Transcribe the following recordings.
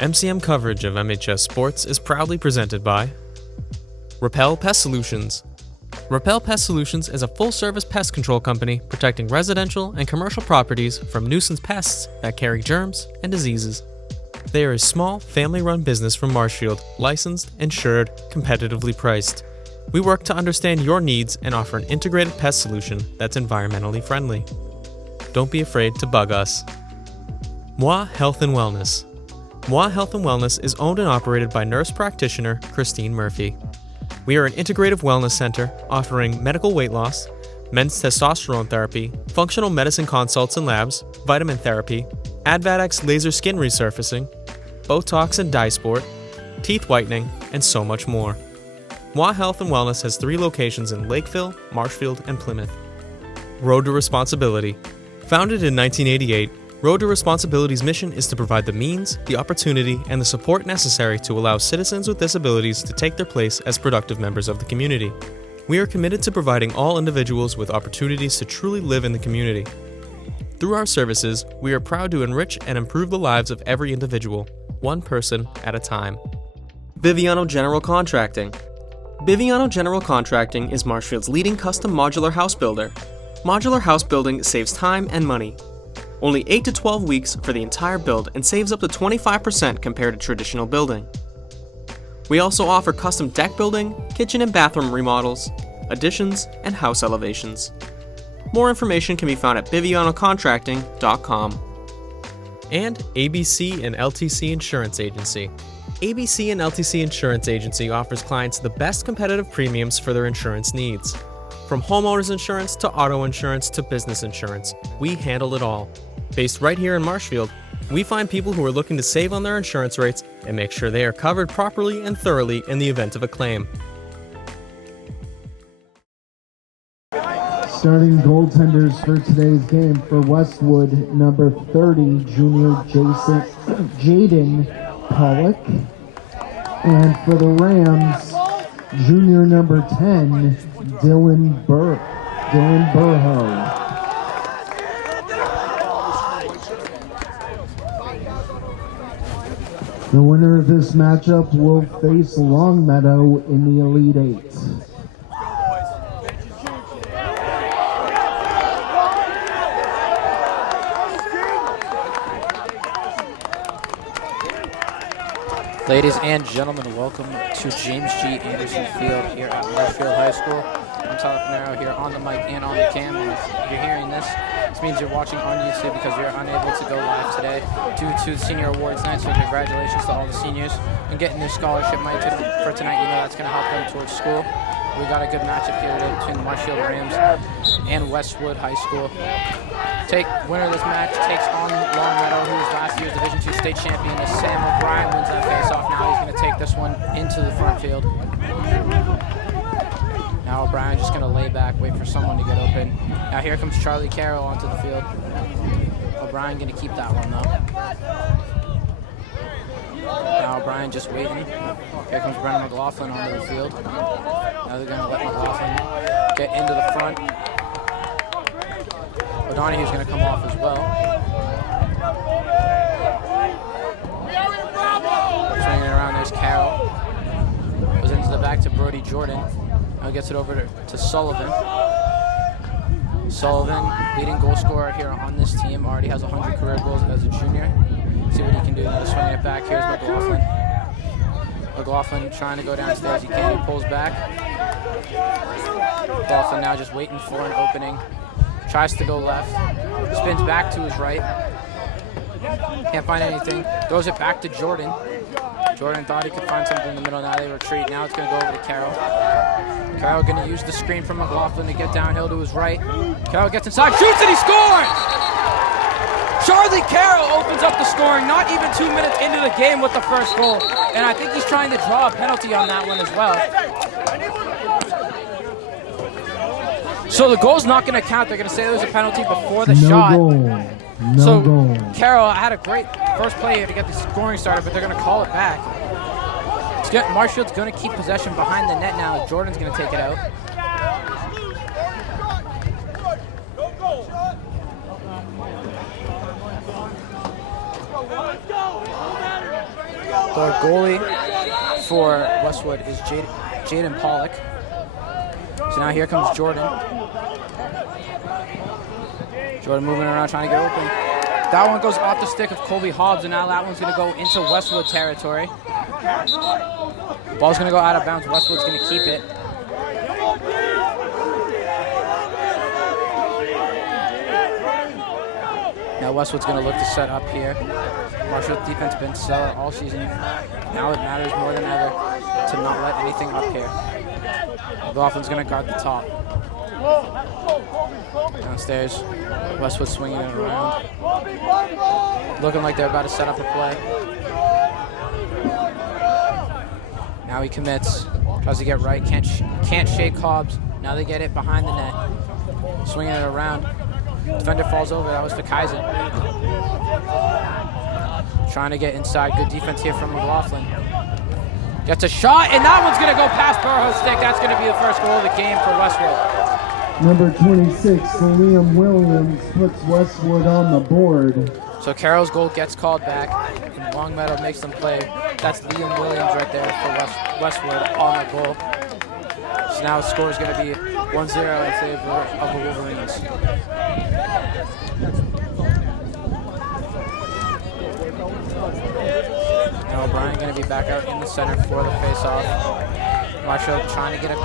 MCM coverage of MHS Sports is proudly presented by Repel Pest Solutions. Repel Pest Solutions is a full-service pest control company protecting residential and commercial properties from nuisance pests that carry germs and diseases. They are a small, family-run business from Marshfield, licensed, insured, competitively priced. We work to understand your needs and offer an integrated pest solution that's environmentally friendly. Don't be afraid to bug us. Moi Health and Wellness. Moi Health and Wellness is owned and operated by nurse practitioner Christine Murphy. We are an integrative wellness center offering medical weight loss, men's testosterone therapy, functional medicine consults and labs, vitamin therapy, Advadex laser skin resurfacing, Botox and dye sport, teeth whitening, and so much more. Moi Health and Wellness has 3 locations in Lakeville, Marshfield, and Plymouth. Road to Responsibility. Founded in 1988, Road to Responsibility's mission is to provide the means, the opportunity, and the support necessary to allow citizens with disabilities to take their place as productive members of the community. We are committed to providing all individuals with opportunities to truly live in the community. Through our services, we are proud to enrich and improve the lives of every individual, one person at a time. Biviano General Contracting. Biviano General Contracting is Marshfield's leading custom modular house builder. Modular house building saves time and money. Only 8 to 12 weeks for the entire build and saves up to 25% compared to traditional building. We also offer custom deck building, kitchen and bathroom remodels, additions, and house elevations. More information can be found at bivianocontracting.com. And ABC and LTC Insurance Agency. ABC and LTC Insurance Agency offers clients the best competitive premiums for their insurance needs. From homeowners insurance to auto insurance to business insurance, we handle it all. Based right here in Marshfield, we find people who are looking to save on their insurance rates and make sure they are covered properly and thoroughly in the event of a claim. Starting goaltenders for today's game for Westwood, number 30, junior Jaden Pollock. And for the Rams, junior number 10, Dylan Burho. The winner of this matchup will face Longmeadow in the Elite Eight. Ladies and gentlemen, welcome to James G. Anderson Field here at Marshfield High School. I'm Tyler Pinheiro here on the mic and on the cam. And if you're hearing this means you're watching on YouTube because you're unable to go live today due to Senior Awards Night. So congratulations to all the seniors and getting their scholarship money for tonight. You know that's going to help them towards school. We got a good matchup here today between the Marshfield Rams and Westwood High School. Winner of this match takes on Longmeadow, who was last year's Division II state champion. As Sam O'Brien wins that face-off, now he's going to take this one into the front field. Now O'Brien just going to lay back, wait for someone to get open. Now here comes Charlie Carroll onto the field. O'Brien going to keep that one though. Now O'Brien just waiting. Here comes Brennan McLaughlin onto the field. Now they're going to let McLaughlin get into the front. O'Donoghue's going to come off as well. Swinging it around, there's Carroll. Goes into the back to Brody Jordan. Now gets it over to Sullivan. Sullivan, leading goal scorer here on this team, already has 100 career goals as a junior. See what he can do now. Swinging it back, here's McLaughlin. McLaughlin trying to go downstairs, he can't, he pulls back. McLaughlin now just waiting for an opening. Tries to go left, spins back to his right. Can't find anything, throws it back to Jordan. Jordan thought he could find something in the middle, now they retreat. Now it's going to go over to Carroll. Carroll going to use the screen from McLaughlin to get downhill to his right. Carroll gets inside, shoots, and he scores! Charlie Carroll opens up the scoring, not even 2 minutes into the game with the first goal. And I think he's trying to draw a penalty on that one as well. So the goal's not going to count. They're going to say there was a penalty before the shot. No goal. Carroll had a great first play here to get the scoring started, but they're going to call it back. Marshfield's going to keep possession behind the net now. Jordan's going to take it out. The goalie for Westwood is Jaden Pollock. So now here comes Jordan. Jordan moving around trying to get open. That one goes off the stick of Colby Hobbs, and now that one's going to go into Westwood territory. Ball's going to go out of bounds. Westwood's going to keep it. Now Westwood's going to look to set up here. Marshall's defense has been stellar all season. Now it matters more than ever to not let anything up here. McLaughlin's going to guard the top. Downstairs, Westwood swinging it around. Looking like they're about to set up a play. Now he commits. Tries to get right. Can't shake Hobbs. Now they get it behind the net. Swinging it around. Defender falls over. That was for Kaizen. Trying to get inside. Good defense here from McLaughlin. Gets a shot, and that one's going to go past Burroughs' stick. That's going to be the first goal of the game for Westwood. Number 26, Liam Williams, puts Westwood on the board. So Carroll's goal gets called back, and Longmeadow makes them play. That's Liam Williams right there for Westwood on the goal. So now the score is going to be 1-0 in favor of the Wolverines. Now O'Brien going to be back out in the center for the face-off. Marshall trying to get a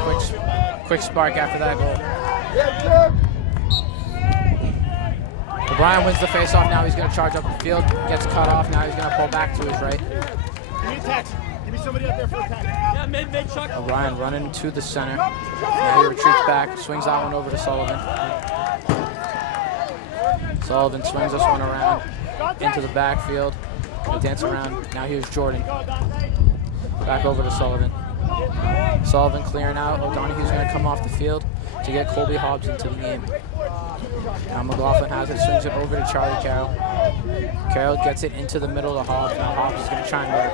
quick spark after that goal. O'Brien wins the face-off. Now he's going to charge up the field. Gets cut off. Now he's going to pull back to his right. Give me somebody up there for a tackle. Yeah, mid chuck. O'Brien running to the center. Now he retreats back. Swings that one over to Sullivan. Sullivan swings this one around into the backfield. They dance around. Now here's Jordan. Back over to Sullivan. Sullivan clearing out. O'Donoghue's going to come off the field to get Colby Hobbs into the game. Now McLaughlin has it, swings it over to Charlie Carroll. Carroll gets it into the middle of Hobbs. Now Hobbs is going to try and work.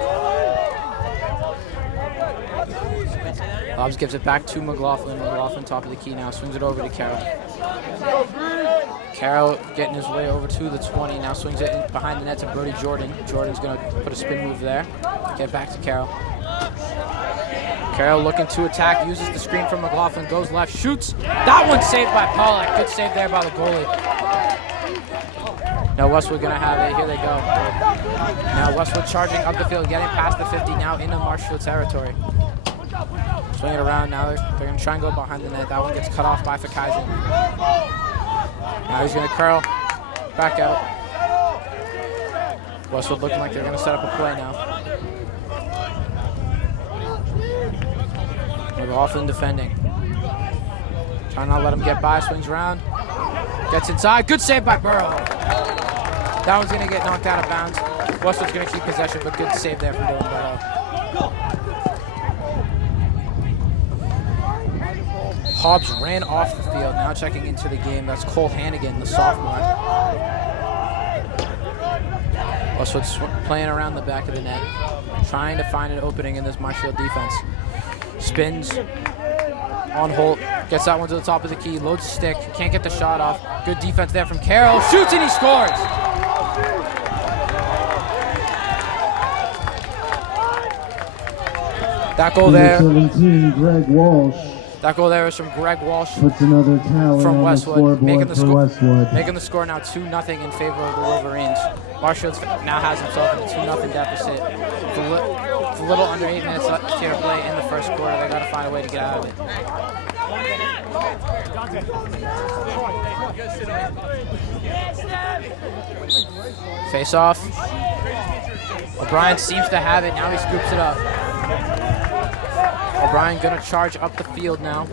Hobbs gives it back to McLaughlin. McLaughlin top of the key now, swings it over to Carroll. Carroll getting his way over to the 20. Now swings it in behind the net to Brody Jordan. Jordan's going to put a spin move there. Get back to Carroll. Carroll looking to attack, uses the screen from McLaughlin, goes left, shoots. That one's saved by Pollock. Good save there by the goalie. Now Westwood going to have it. Here they go. Now Westwood charging up the field, getting past the 50, now into Marshall territory. Swing it around. Now they're going to try and go behind the net. That one gets cut off by Fakaizen. Now he's going to curl back out. Westwood looking like they're going to set up a play now. McLaughlin defending. Trying not to let him get by. Swings around. Gets inside. Good save by Burrow. That one's going to get knocked out of bounds. Westwood's going to keep possession, but good save there from Dylan Burrow. Hobbs ran off the field. Now checking into the game. That's Cole Hannigan, the sophomore. Westwood's playing around the back of the net, trying to find an opening in this Marshfield defense. Spins on Holt, gets that one to the top of the key, loads the stick, can't get the shot off. Good defense there from Carroll, shoots and he scores! That goal there. 17, Greg Walsh. That goal there was from Greg Walsh. Puts another tally from on Westwood, the making the scoreboard for Westwood. Making the score now 2-0 in favor of the Wolverines. Marshall now has himself in a 2-0 deficit. It's a little under 8 minutes left here to play in the first quarter. They got to find a way to get out of it. Face off. O'Brien seems to have it. Now he scoops it up. O'Brien going to charge up the field now.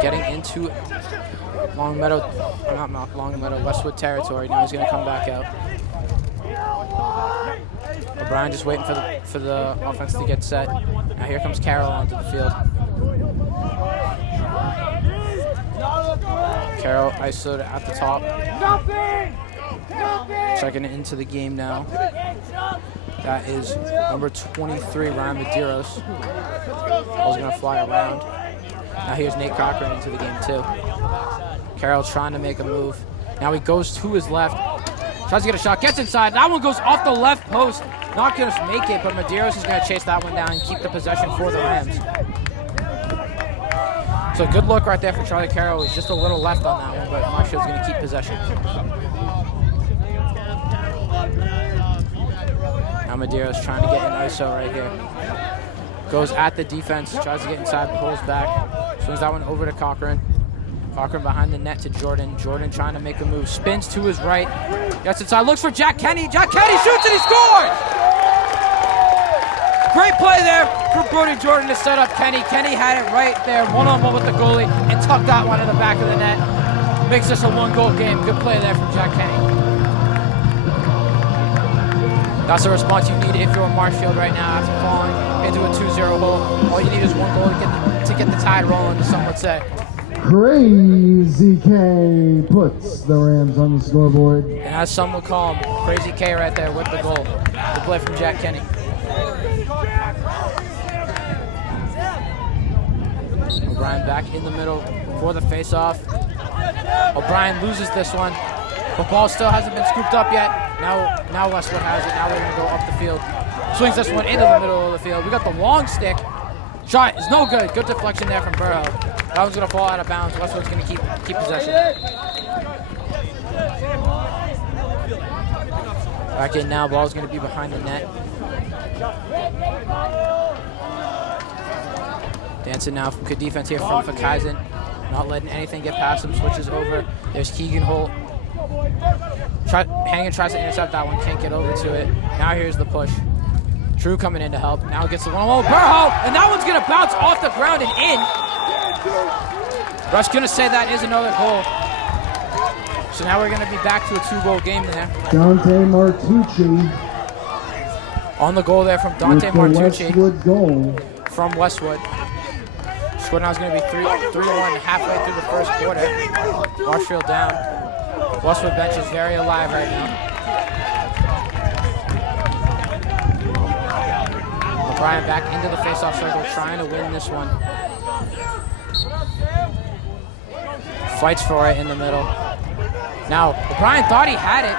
Getting into Westwood territory. Now he's going to come back out. O'Brien just waiting for the offense to get set. Now here comes Carroll onto the field. Carroll isolated at the top. Checking into the game now. That is number 23, Ryan Medeiros. Ball's going to fly around. Now here's Nate Cochran into the game too. Carroll trying to make a move. Now he goes to his left. Tries to get a shot, gets inside. That one goes off the left post. not going to make it, but Medeiros is going to chase that one down and keep the possession for the Rams. So good look right there for Charlie Carroll. He's just a little left on that one, but Marshall's going to keep possession. Now Medeiros trying to get an ISO right here. Goes at the defense, tries to get inside, pulls back. Swings that one over to Cochran. Cochran behind the net to Jordan. Jordan trying to make a move. Spins to his right. Gets inside, looks for Jack Kenny. Jack Kenny shoots and he scores! Great play there for Brody Jordan to set up Kenny. Kenny had it right there, one-on-one with the goalie, and tucked that one in the back of the net. Makes this a one-goal game. Good play there from Jack Kenny. That's the response you need if you're Marshfield right now after falling into a 2-0 hole. All you need is one goal to get the tide rolling, as some would say. Crazy K puts the Rams on the scoreboard. And as some would call him, Crazy K right there with the goal. Good play from Jack Kenny. O'Brien back in the middle for the face-off. O'Brien loses this one. The ball still hasn't been scooped up yet. Now Westwood has it. Now they're going to go up the field. Swings this one into the middle of the field. We got the long stick. Shot is no good. Good deflection there from Burrow. That one's going to fall out of bounds. Westwood's going to keep possession. Back in now. Ball's going to be behind the net. Dancing now. Good defense here from Fakaizen. Not letting anything get past him. Switches over. There's Keegan Holt. Hangen tries to intercept that one. Can't get over to it. Now here's the push. Drew coming in to help. Now gets the one. Oh, Burrow! And that one's going to bounce off the ground and in. Russ going to say that is another goal. So now we're going to be back to a 2-goal game there. Dante Martucci. On the goal there from Dante Martucci. Westwood goal. From Westwood. Score now is going to be 3-1 halfway through the first quarter. Marshfield down. Westwood bench is very alive right now. O'Brien back into the face-off circle, trying to win this one. Fights for it in the middle. Now, O'Brien thought he had it.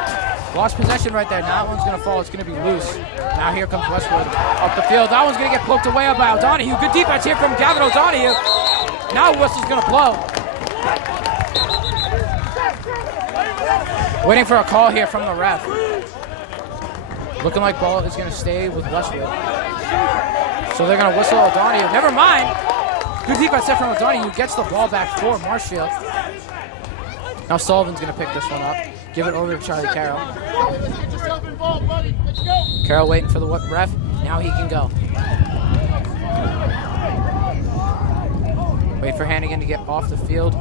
Lost possession right there. Now that one's going to fall. It's going to be loose. Now here comes Westwood up the field. That one's going to get poked away by O'Donohue. Good defense here from Gavin O'Donohue. Now Whistle's going to blow. Waiting for a call here from the ref. Looking like ball is going to stay with Westwood. So they're going to whistle O'Donohue. Never mind. Good defense there from O'Donohue. Gets the ball back for Marshfield. Now Sullivan's going to pick this one up. Give it over to Charlie Carroll. Carroll waiting for the ref. Now he can go. Wait for Hannigan to get off the field.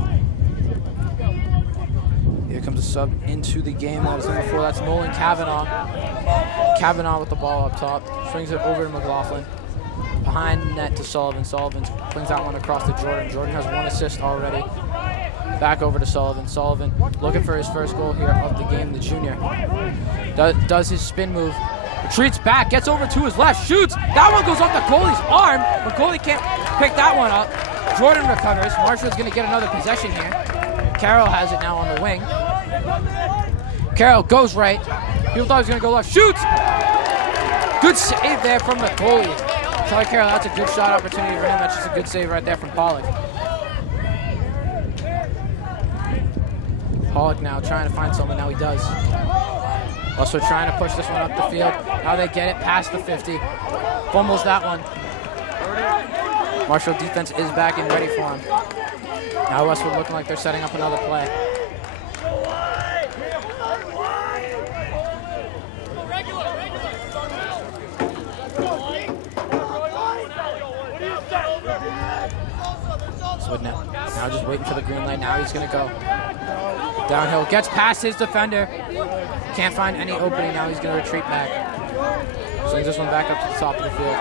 Here comes a sub into the game. That was in before. That's Nolan Kavanaugh. Kavanaugh with the ball up top. Swings it over to McLaughlin. Behind the net to Sullivan. Sullivan flings that one across to Jordan. Jordan has one assist already. Back over to Sullivan. Sullivan looking for his first goal here of the game, the junior. Does his spin move. Retreats back, gets over to his left, shoots. That one goes off the goalie's arm. The goalie can't pick that one up. Jordan recovers. Marshall's going to get another possession here. Carroll has it now on the wing. Carroll goes right. People thought he was going to go left. Shoots! Good save there from the goalie. Charlie Carroll, that's a good shot opportunity for him. That's just a good save right there from Pollock. Pollock now trying to find someone. Now he does. Also trying to push this one up the field. Now they get it past the 50. Fumbles that one. Marshall defense is back and ready for him. Now Westwood looking like they're setting up another play. Westwood now just waiting for the green light. Now he's going to go. Downhill, gets past his defender. Can't find any opening. Now he's going to retreat back. Swings this one back up to the top of the field.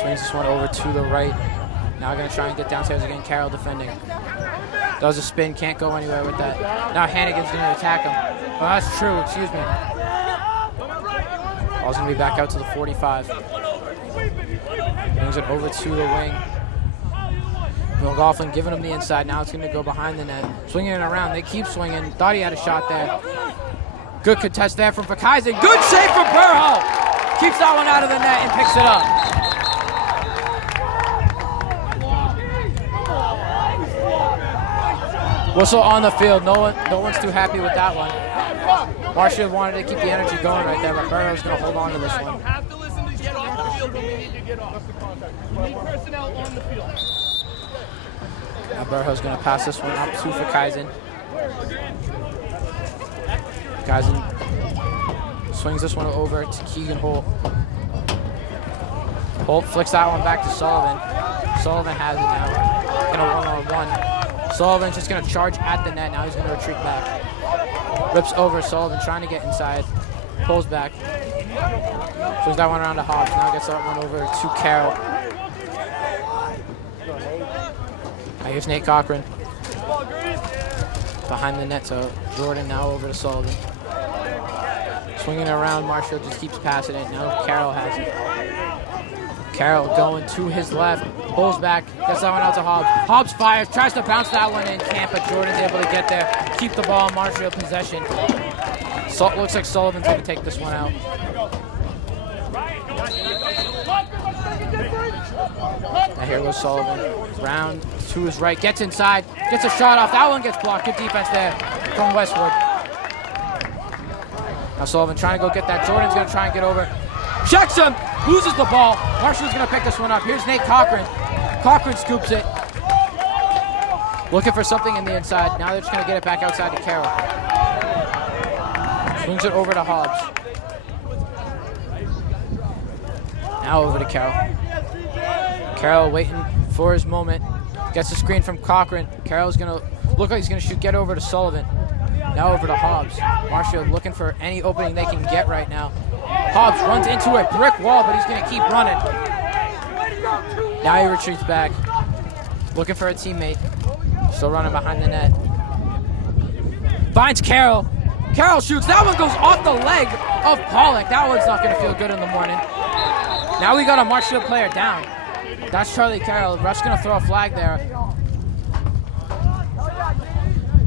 Swings this one over to the right. Now going to try and get downstairs again. Carroll defending. Does a spin, can't go anywhere with that. Now Hannigan's going to attack him. Well, that's true, excuse me. Ball's going to be back out to the 45. Brings it over to the wing. McLaughlin giving him the inside. Now it's going to go behind the net. Swinging it around. They keep swinging. Thought he had a shot there. Good contest there from Fakaizen. Good save from Burho. Keeps that one out of the net and picks it up. Whistle on the field. No one's too happy with that one. Marshall wanted to keep the energy going right there, but Burro's going to hold on to this one. You have to listen to get off the field when we need to get off. We need personnel on the field. Now Burho's going to pass this one up to Fakaizen. Fakaizen swings this one over to Keegan Holt. Holt flicks that one back to Sullivan. Sullivan has it now in a one-on-one. Sullivan's just going to charge at the net. Now he's going to retreat back. Rips over Sullivan, trying to get inside. Pulls back. Swings that one around to Hobbs. Now gets that one over to Carroll. Now here's Nate Cochran. Behind the net, so Jordan now over to Sullivan. Swinging it around, Marshall just keeps passing it. Now Carroll has it. Carroll going to his left, pulls back, gets that one out to Hobbs. Hobbs fires, tries to bounce that one in, can't, but Jordan's able to get there, keep the ball in Marshall possession. Looks like Sullivan's going to take this one out. Now here goes Sullivan, round to his right, gets inside, gets a shot off, that one gets blocked. Good defense there from Westwood. Now Sullivan trying to go get that. Jordan's going to try and get over. Checks him, loses the ball. Marshall's going to pick this one up. Here's Nate Cochran. Cochran scoops it. Looking for something in the inside. Now they're just going to get it back outside to Carroll. Swings it over to Hobbs. Now over to Carroll. Carroll waiting for his moment. Gets the screen from Cochran. Carroll's going to look like he's going to shoot. Get over to Sullivan. Now over to Hobbs. Marshall looking for any opening they can get right now. Hobbs runs into a brick wall, but he's going to keep running. Now he retreats back. Looking for a teammate. Still running behind the net. Finds Carroll. Carroll shoots. That one goes off the leg of Pollock. That one's not going to feel good in the morning. Now we got a Marshall player down. That's Charlie Carroll. The ref's going to throw a flag there.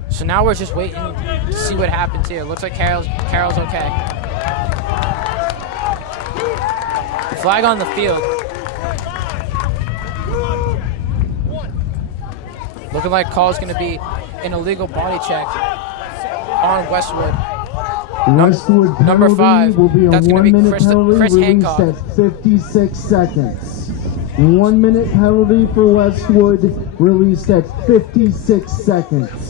So now we're just waiting to see what happens here. Looks like Carroll's okay. Flag on the field. Looking like call's going to be an illegal body check on Westwood. Westwood Number 5. Will be a That's going to be 1-minute Chris penalty Hancock. released at 56 seconds. 1 minute penalty for Westwood released at 56 seconds.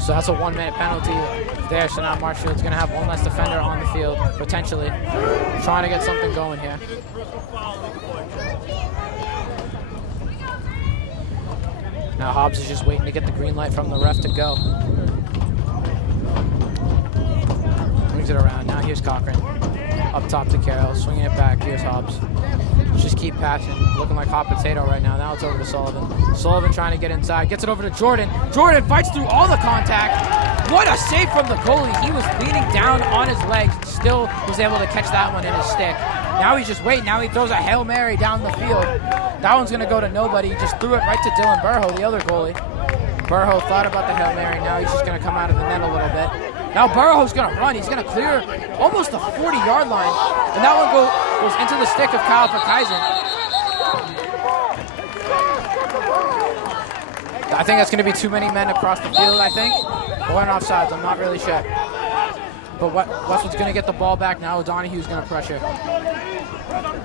So that's a 1 minute penalty there. So now Marshall's going to have one less defender on the field, potentially. Trying to get something going here. Now Hobbs is just waiting to get the green light from the ref to go. Brings it around. Now here's Cochran. Up top to Carroll. Swinging it back. Here's Hobbs. Just keep passing. Looking like hot potato right now. Now it's over to Sullivan. Sullivan trying to get inside. Gets it over to Jordan. Jordan fights through all the contact. What a save from the goalie. He was leaning down on his legs. Still was able to catch that one in his stick. Now he's just waiting. Now he throws a Hail Mary down the field. That one's going to go to nobody. He just threw it right to Dylan Burho, the other goalie. Burho thought about the Hail Mary. Now he's just going to come out of the net a little bit. Now Burho's going to run. He's going to clear almost the 40-yard line. And that one goes into the stick of Kyle Fakaizen. I think that's going to be too many men across the field, I think. Or an offsides. I'm not really sure. But Westwood's going to get the ball back now. O'Donoghue's going to pressure.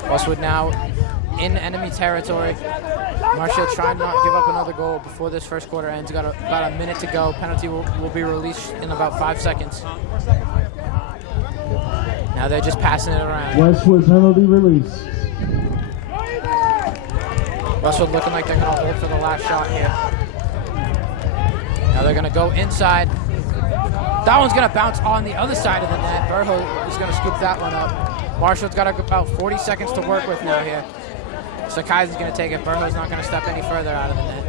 Westwood now in enemy territory. Marshall trying not to give up another goal before this first quarter ends. Got about a minute to go. Penalty will be released in about 5 seconds. Now they're just passing it around. Westwood penalty release. Westwood looking like they're going to hold for the last shot here. Now they're going to go inside. That one's going to bounce on the other side of the net. Burho is going to scoop that one up. Marshall's got about 40 seconds to work with now here. Sakai's going to take it. Burho's not going to step any further out of the net.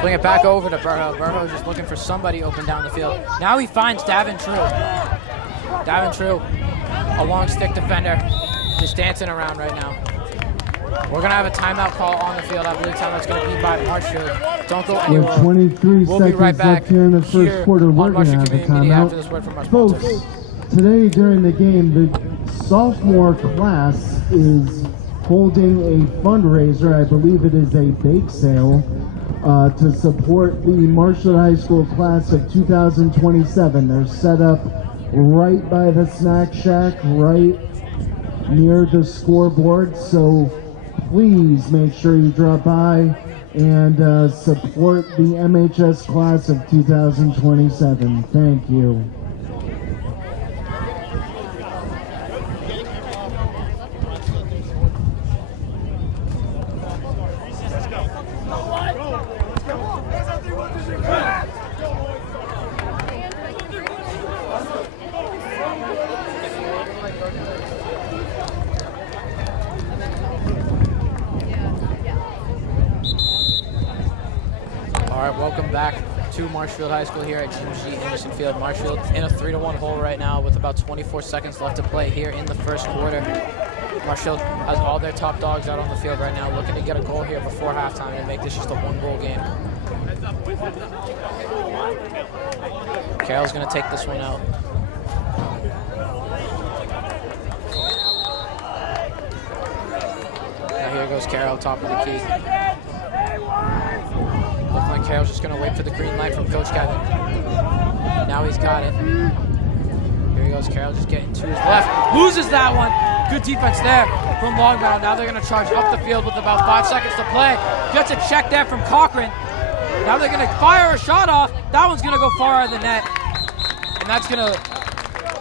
Bring it back over to Burho. Burho's just looking for somebody open down the field. Now he finds Davin True. Davin True, a long stick defender, just dancing around right now. We're going to have a timeout call on the field. I believe timeout's going to be by Marshfield. Don't go With anywhere. 23 We'll be seconds right back left here in the first quarter. We're going to have a after this timeout. word from our Folks, sponsors. today during the game, the sophomore class is holding a fundraiser. I believe it is a bake sale to support the Marshfield High School class of 2027. They're set up right by the snack shack, right near the scoreboard. So please make sure you drop by and support the MHS class of 2027. Thank you. Welcome back to Marshfield High School here at James G. Anderson Field. Marshfield in a 3-1 hole right now with about 24 seconds left to play here in the first quarter. Marshfield has all their top dogs out on the field right now, looking to get a goal here before halftime and make this just a one-goal game. Carroll's going to take this one out. Now here goes Carroll, top of the key. Looks like Carroll's just going to wait for the green light from Coach Kevin. Now he's got it. Here he goes, Carroll just getting to his left. Loses that one. Good defense there from Longbound. Now they're going to charge up the field with about 5 seconds to play. Gets a check there from Cochran. Now they're going to fire a shot off. That one's going to go far out of the net. And that's going to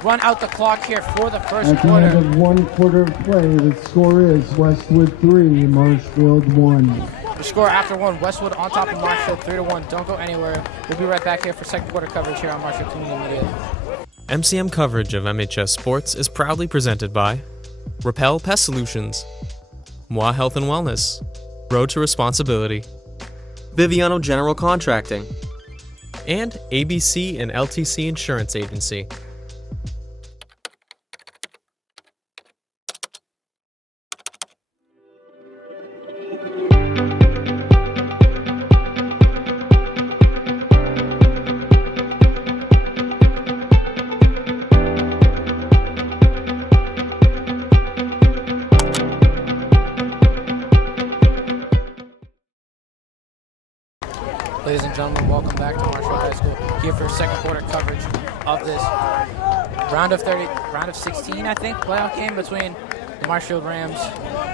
run out the clock here for the first quarter. At the end of 1 quarter of play, the score is Westwood 3, Marshfield 1. The score after one, Westwood on top of Marshfield 3-1. Don't go anywhere. We'll be right back here for second quarter coverage here on Marshfield Community Media. MCM coverage of MHS Sports is proudly presented by Repel Pest Solutions, Moi Health and Wellness, Road to Responsibility, Biviano General Contracting, and ABC and LTC Insurance Agency. Ladies and gentlemen, welcome back to Marshfield High School here for second quarter coverage of this round of 16, I think, playoff game between the Marshfield Rams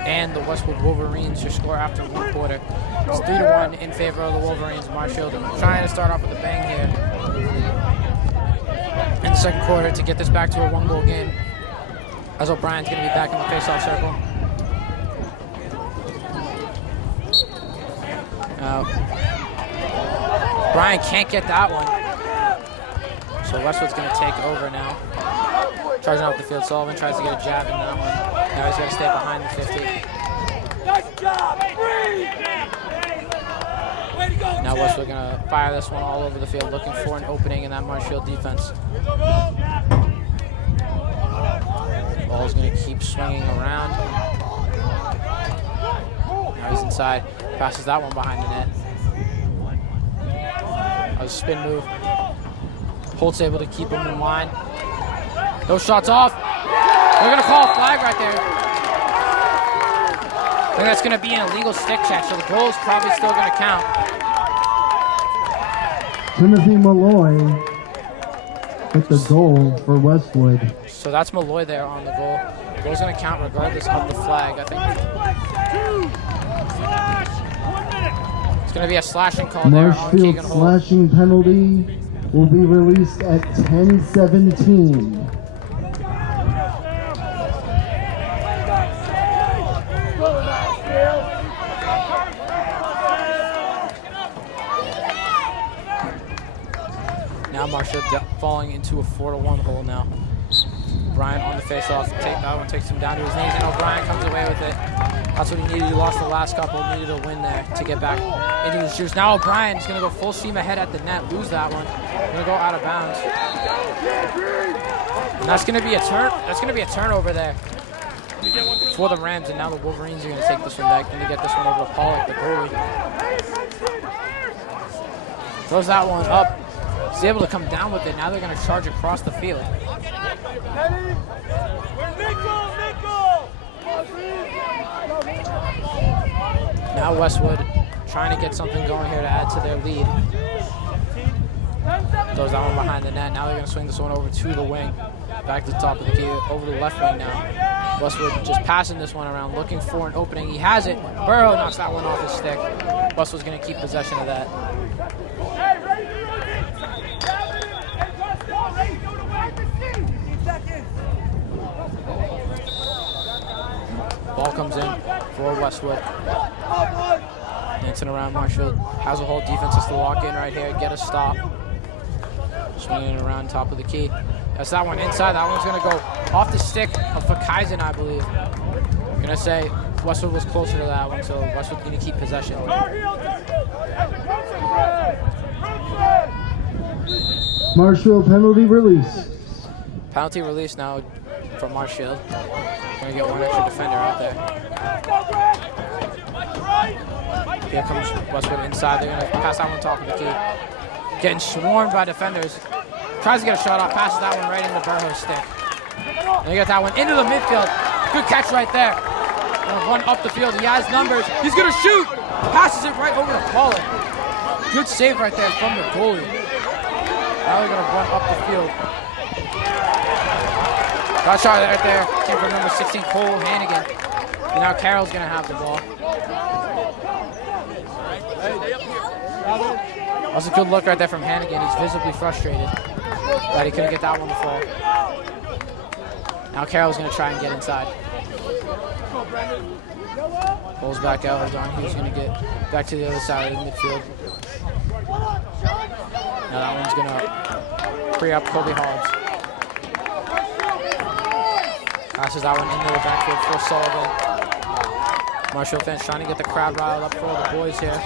and the Westwood Wolverines. Your score after 1 quarter is 3-1 in favor of the Wolverines. Marshfield trying to start off with a bang here in the second quarter to get this back to a 1-goal game, as O'Brien's going to be back in the face-off circle. Brian can't get that one. So Westwood's going to take over now. Charging out the field. Sullivan tries to get a jab in that one. Now he's going to stay behind the 50. Now Westwood going to fire this one all over the field, looking for an opening in that Marshfield defense. Ball's going to keep swinging around. Now he's inside. Passes that one behind the net. A spin move. Holt's able to keep him in line. Those shots off. They're going to call a flag right there. I think that's going to be an illegal stick check, so the goal is probably still going to count. Timothy Malloy with the goal for Westwood. So that's Malloy there on the goal. The goal's going to count regardless of the flag, I think. It's going to be a slashing call there on Keegan Marshfield's Holt. slashing penalty will be released at 10:17. Now Marshfield falling into a 4-1 hole now. Brian on the face-off. That one takes him down to his knees, and O'Brien comes away with it. That's what he needed. He lost the last couple. Needed a win there to get back into his shoes. Now O'Brien's going to go full steam ahead at the net. Lose that one. Going to go out of bounds. And that's going to be a turn. That's going to be a turnover there for the Rams, and now the Wolverines are going to take this one back and to get this one over to Pollock, the goalie. Throws that one up. He's able to come down with it. Now they're going to charge across the field. Now Westwood trying to get something going here to add to their lead. Throws that one behind the net. Now they're going to swing this one over to the wing. Back to the top of the key, over the left wing now. Westwood just passing this one around, looking for an opening. He has it. Burrow knocks that one off his stick. Westwood's going to keep possession of that. Ball comes in for Westwood. Dancing around Marshall. Has a whole defense has to lock in right here, get a stop. Swinging it around top of the key. That's that one inside. That one's going to go off the stick of Fakaizen, I believe. I'm going to say Westwood was closer to that one, so Westwood's going to keep possession. Marshall, penalty release. Penalty release now from Marshall. Going to get one extra defender out there. Here comes Westwood inside. They're going to pass that one top of the key. Getting swarmed by defenders. Tries to get a shot off, passes that one right into Burrow's stick. They get that one into the midfield. Good catch right there. Gonna run up the field. He has numbers. He's gonna shoot. Passes it right over to Pollard. Good save right there from the goalie. Now they're gonna run up the field. Got shot right there. Came from number 16, Cole Hannigan. And now Carroll's gonna have the ball. That was a good look right there from Hannigan. He's visibly frustrated that he couldn't get that one to fall. Now Carroll's going to try and get inside. Pulls back out. Hold on. He's going to get back to the other side of the midfield. Now that one's going to free up Kobe Hobbs. Passes that one into the backfield for Sullivan. Marshall fans trying to get the crowd riled up for the boys here.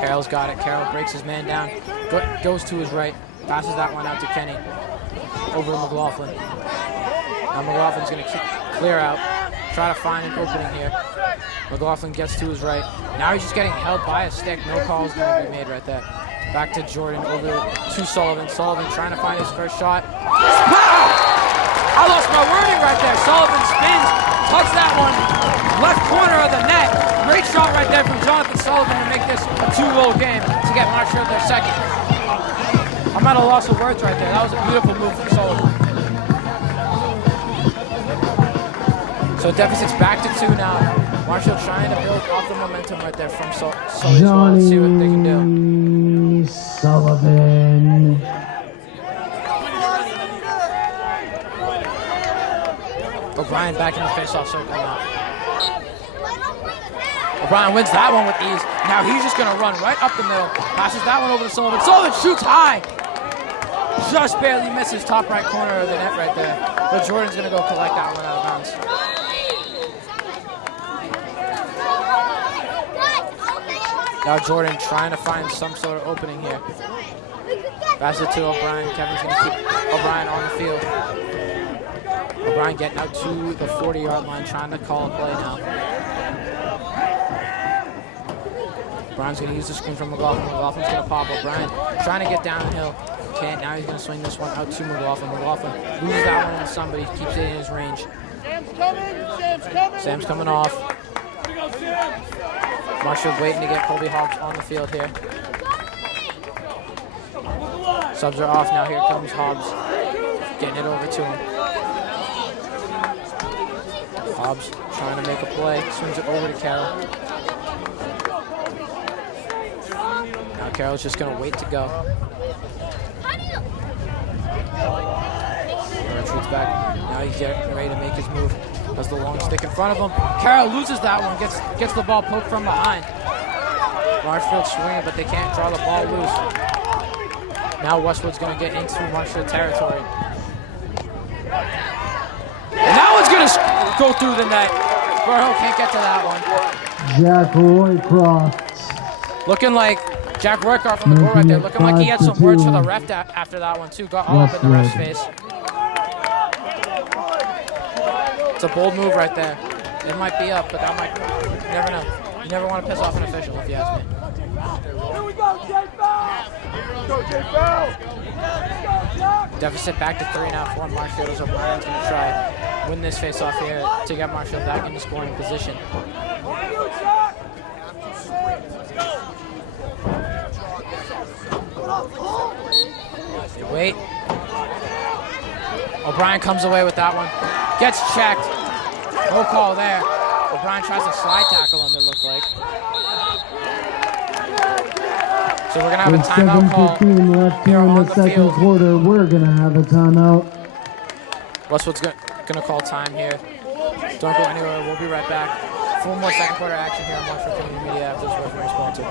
Carroll's got it. Carroll breaks his man down. Goes to his right. Passes that one out to Kenny. Over to McLaughlin. Now McLaughlin's going to clear out. Try to find an opening here. McLaughlin gets to his right. Now he's just getting held by a stick. No call is going to be made right there. Back to Jordan. Over to Sullivan. Sullivan trying to find his first shot. I lost my wording right there. Sullivan spins. Tucks that one. Left corner of the net. Great shot right there from Jonathan Sullivan to make this a 2-goal game to get Marshall their second. I'm at a loss of words right there. That was a beautiful move from Sullivan. So deficit's back to 2 now. Marshall trying to build off the momentum right there from Sully. So let's see what they can do. Sullivan. O'Brien back in the face-off circle now. O'Brien wins that one with ease. Now he's just going to run right up the middle. Passes that one over to Sullivan. Sullivan shoots high. Just barely misses top right corner of the net right there. But Jordan's going to go collect that one out of bounds. Now Jordan trying to find some sort of opening here. Pass it to O'Brien. Kevin's going to keep O'Brien on the field. O'Brien getting out to the 40-yard line, trying to call a play now. O'Brien's going to use the screen from McLaughlin. McLaughlin's going to pop. O'Brien trying to get downhill. Can't. Now he's going to swing this one out to McLaughlin. McLaughlin loses that one into somebody. Keeps it in his range. Sam's coming off. Marshall waiting to get Colby Hobbs on the field here. Subs are off now. Here comes Hobbs. Getting it over to him. Hobbs trying to make a play. Swings it over to Carroll. Now Carroll's just going to wait to go. Retreats back. Now he's getting ready to make his move. Has the long stick in front of him. Carroll loses that one. Gets the ball poked from behind. Marshfield swinging, but they can't draw the ball loose. Now Westwood's going to get into Marshfield territory. And that one's going to go through the net. Burrow can't get to that one. Jack Roycroft. Looking like Jack Roycroft on the goal right there. Looking like he had some words for the ref after that one too. Got all up in the ref's face. It's a bold move right there. It might be up, but that might, you never know. You never want to piss off an official, if you ask me. Here we go, Jay Foul! Go, Jay Foul! Deficit back to 3 now for Marshfield as O'Brien's going to try win this face-off here to get Marshfield back into scoring position. Wait. O'Brien comes away with that one. Gets checked. No call there. O'Brien tries to slide tackle him, it looked like. So we're going to have a timeout call. 7:15 left here in the second quarter. We're going to have a timeout. Westwood's going to call time here. Don't go anywhere. We'll be right back. 4 more second quarter action here on Marshfield Community Media after this referee sponsor.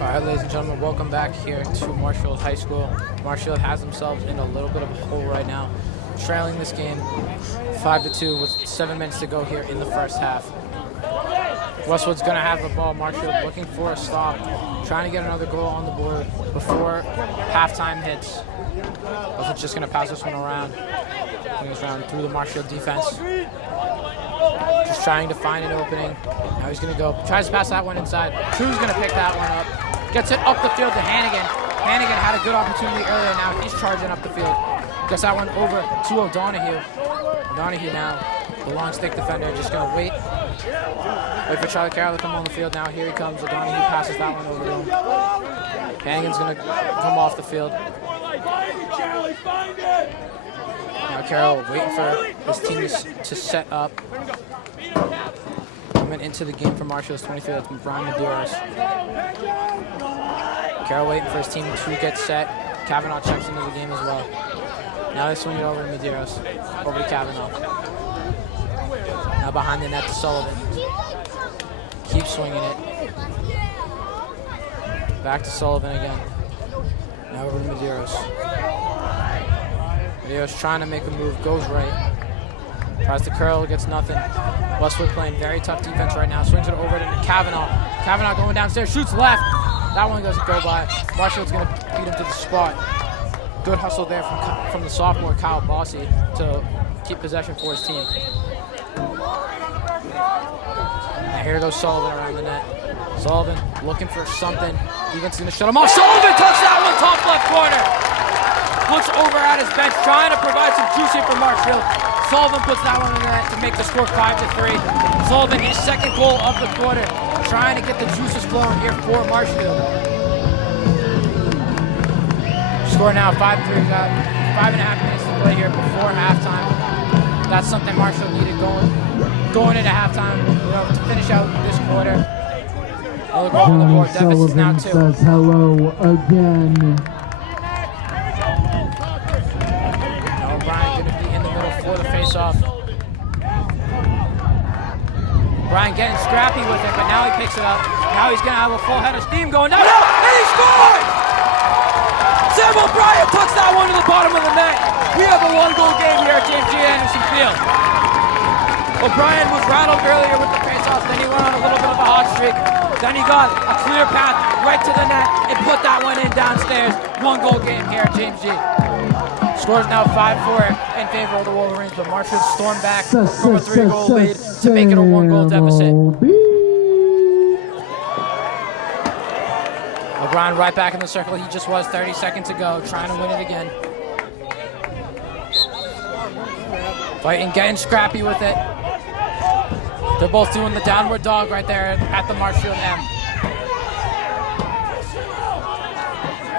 Alright, ladies and gentlemen, welcome back here to Marshfield High School. Marshfield has themselves in a little bit of a hole right now, trailing this game 5-2 with 7 minutes to go here in the first half. Westwood's going to have the ball. Marshfield looking for a stop, trying to get another goal on the board before halftime hits. Westwood's just going to pass this one around. This round through the Marshfield defense. Just trying to find an opening. Now he's going to go. Tries to pass that one inside. Crew's going to pick that one up. Gets it up the field to Hannigan. Hannigan had a good opportunity earlier. Now he's charging up the field. Gets that one over to O'Donoghue. O'Donoghue now, the long stick defender, just going to wait. Wait for Charlie Carroll to come on the field now. Here he comes. O'Donoghue passes that one over to him. Hannigan's going to come off the field. Now Carroll waiting for his team to set up. Coming into the game for Marshfield's 23, that's Brian Medeiros. Carroll waiting for his team to get set. Kavanaugh checks into the game as well. Now they swing it over to Medeiros. Over to Kavanaugh. Now behind the net to Sullivan. Keep swinging it. Back to Sullivan again. Now over to Medeiros. Medeiros trying to make a move, goes right. Tries to curl, gets nothing. Westwood playing very tough defense right now. Swings it over to Kavanaugh. Kavanaugh going downstairs, shoots left. That one doesn't go by. Marshfield's going to beat him to the spot. Good hustle there from the sophomore Kyle Bossy to keep possession for his team. Now here goes Sullivan around the net. Sullivan looking for something. Defense is going to shut him off. Sullivan touched that one top left corner. Looks over at his bench, trying to provide some juice here for Marshfield. Sullivan puts that one in the net to make the score 5-3. Sullivan, his second goal of the quarter, trying to get the juices flowing here for Marshfield. Score now 5-3. We've got 5.5 minutes to play here before halftime. That's something Marshfield needed going into halftime, to finish out this quarter. Johnny Sullivan says hello again. Off. Brian getting scrappy with it, but now he picks it up. Now he's going to have a full head of steam going down, and he scores! Sam O'Brien puts that one to the bottom of the net. We have a 1-goal game here at James G. Anderson Field. O'Brien was rattled earlier with the face-off, then he went on a little bit of a hot streak. streak. Then he got a clear path right to the net and put that one in downstairs. 1-goal game here at James G. Scores now 5-4 in favor of the Wolverines, but Marshall stormed back from a 3-goal lead to make it a 1-goal deficit. O'Brien right back in the circle. He just was 30 seconds ago, trying to win it again. Fighting, getting scrappy with it. They're both doing the downward dog right there at the Marshfield M.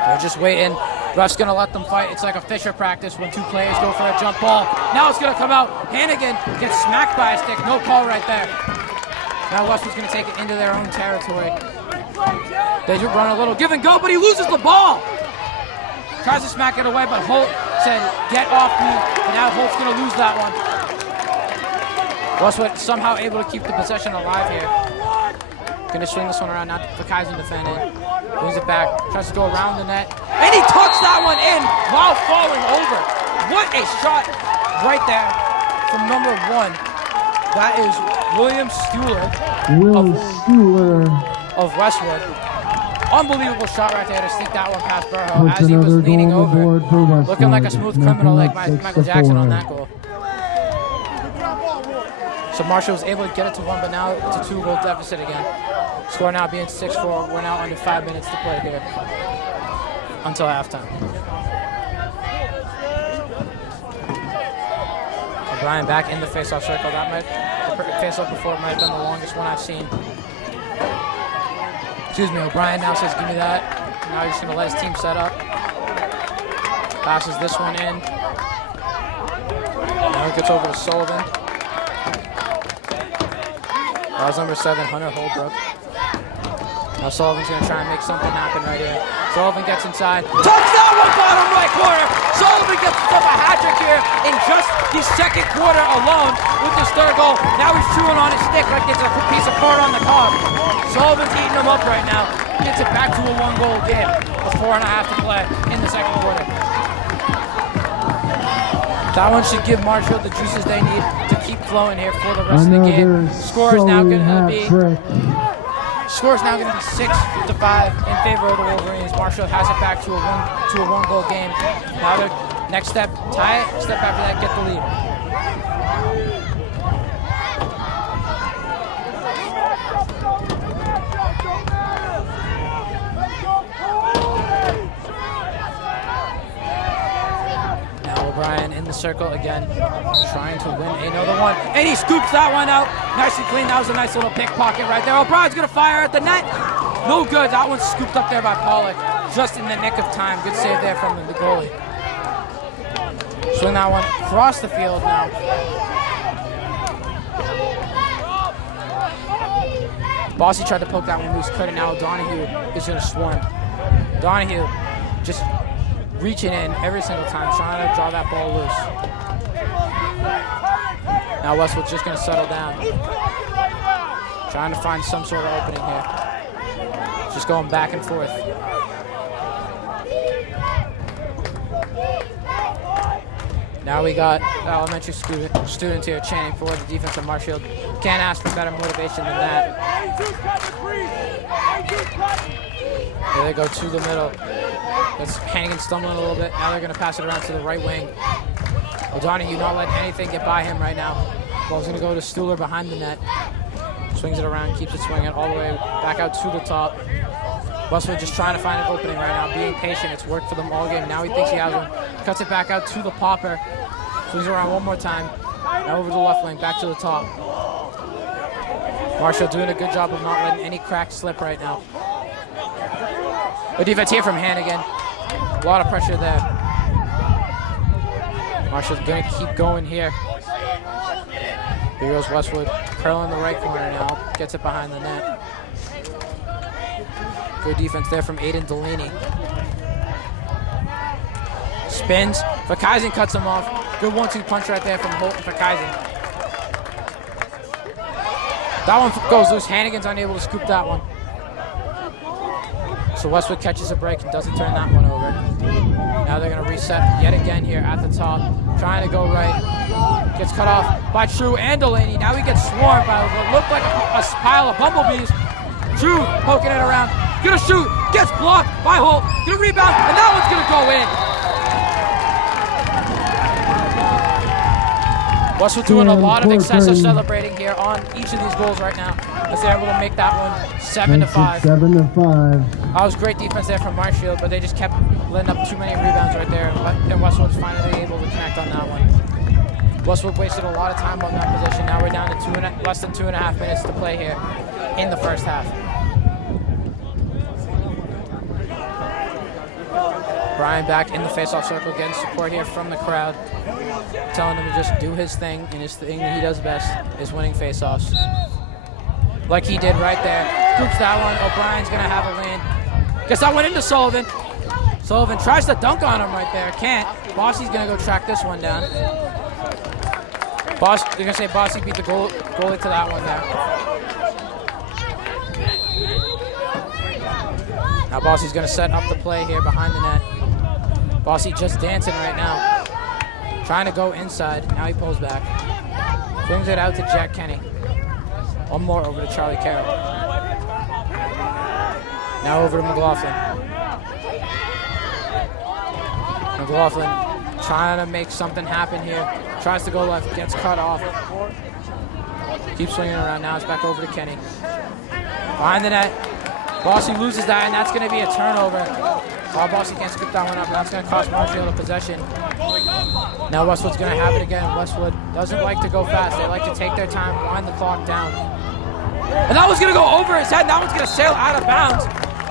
They're just waiting. Ref's gonna let them fight. It's like a Fisher practice when 2 players go for a jump ball. Now it's gonna come out. Hannigan gets smacked by a stick. No call right there. Now Westwood's gonna take it into their own territory. They do run a little give and go, but he loses the ball. Tries to smack it away, but Holt said, "Get off me." And now Holt's gonna lose that one. Westwood somehow able to keep the possession alive here. Gonna swing this one around, not for Kaiser defending. Brings it back, tries to go around the net. And he tucks that one in while falling over. What a shot right there from number 1. That is William Stuhler of Westwood. Unbelievable shot right there to sneak that one past Burrow as he was leaning over. Looking like a smooth criminal like Michael Jackson on that goal. So Marshall was able to get it to 1, but now it's a 2-goal deficit again. Score now being 6-4. We're now under 5 minutes to play here until halftime. O'Brien back in the face-off circle. That might, the face-off before might have been the longest one I've seen. Excuse me, O'Brien now says, "Give me that." Now he's going to let his team set up. Passes this one in. Now he gets over to Sullivan. That was number 7, Hunter Holbrook. Now Sullivan's going to try and make something happen right here. Sullivan gets inside. Touchdown, one bottom right corner. Sullivan gets himself a hat trick here in just the second quarter alone with his 3rd goal. Now he's chewing on his stick like it's a piece of corn on the cob. Sullivan's eating him up right now. Gets it back to a 1-goal game with 4.5 to play in the second quarter. That one should give Marshall the juices they need to keep flowing here for the rest of the game. Score is now going to be 6-5 in favor of the Wolverines. Marshall has it back to a 1-goal game. Now their next step, tie it. Step after that, get the lead. O'Brien in the circle again, trying to win another one, and he scoops that one out. Nice and clean. That was a nice little pickpocket right there. O'Brien's gonna fire at the net. No good. That one's scooped up there by Pollock, just in the nick of time. Good save there from the goalie. Swing that one across the field now. Bossy tried to poke that one loose, couldn't. Now Donahue is gonna swarm. Donahue just reaching in every single time, trying to draw that ball loose. Now Westwood's just going to settle down. Trying to find some sort of opening here. Just going back and forth. Now we got elementary students here chanting for the defense of Marshfield. Can't ask for better motivation than that. Here they go to the middle. That's Hannigan stumbling a little bit. Now they're going to pass it around to the right wing. O'Donoghue not letting anything get by him right now. Ball's going to go to Stuhler behind the net. Swings it around, keeps it swinging all the way back out to the top. Westwood just trying to find an opening right now, being patient. It's worked for them all game. Now he thinks he has one. Cuts it back out to the popper. Swings it around one more time. Now over to the left wing, back to the top. Marshall doing a good job of not letting any cracks slip right now. Good defense here from Hannigan. A lot of pressure there. Marshall's gonna keep going here. Here goes Westwood, curling the right corner now. Gets it behind the net. Good defense there from Aiden Delaney. Spins. Verkaisen cuts him off. Good 1-2 punch right there from Holt and Verkaisen. That one goes loose. Hannigan's unable to scoop that one. So Westwood catches a break and doesn't turn that one over. Now they're going to reset yet again here at the top. Trying to go right. Gets cut off by True and Delaney. Now he gets swarmed by what looked like a pile of bumblebees. Drew poking it around. Gonna shoot. Gets blocked by Holt. Gonna rebound, and that one's gonna go in. Westwood doing a lot of excessive celebrating here on each of these goals right now, as they're able to make that one 7-5. 7-5. That was great defense there from Marshfield, but they just kept letting up too many rebounds right there, and Westwood's finally able to connect on that one. Westwood wasted a lot of time on that position. Now we're down to less than 2.5 minutes to play here in the first half. Brian back in the face-off circle, getting support here from the crowd, telling him to just do his thing, and his thing that he does best is winning face-offs. Like he did right there. Scoops that one. O'Brien's going to have a lane. Gets that one into Sullivan. Sullivan tries to dunk on him right there. Can't. Bossy's going to go track this one down. They're going to say Bossy beat the goalie to that one there. Now Bossy's going to set up the play here behind the net. Bossy just dancing right now. Trying to go inside. Now he pulls back. Brings it out to Jack Kenny. One more over to Charlie Carroll. Now over to McLaughlin. McLaughlin trying to make something happen here. Tries to go left, gets cut off. Keeps swinging around. Now it's back over to Kenny. Behind the net. Bossy loses that, and that's going to be a turnover. Oh, Bossy can't scoop that one up, and that's going to cost Marshfield a possession. Now Westwood's going to have it again. Westwood doesn't like to go fast. They like to take their time, wind the clock down. And that one's going to go over his head. That one's going to sail out of bounds.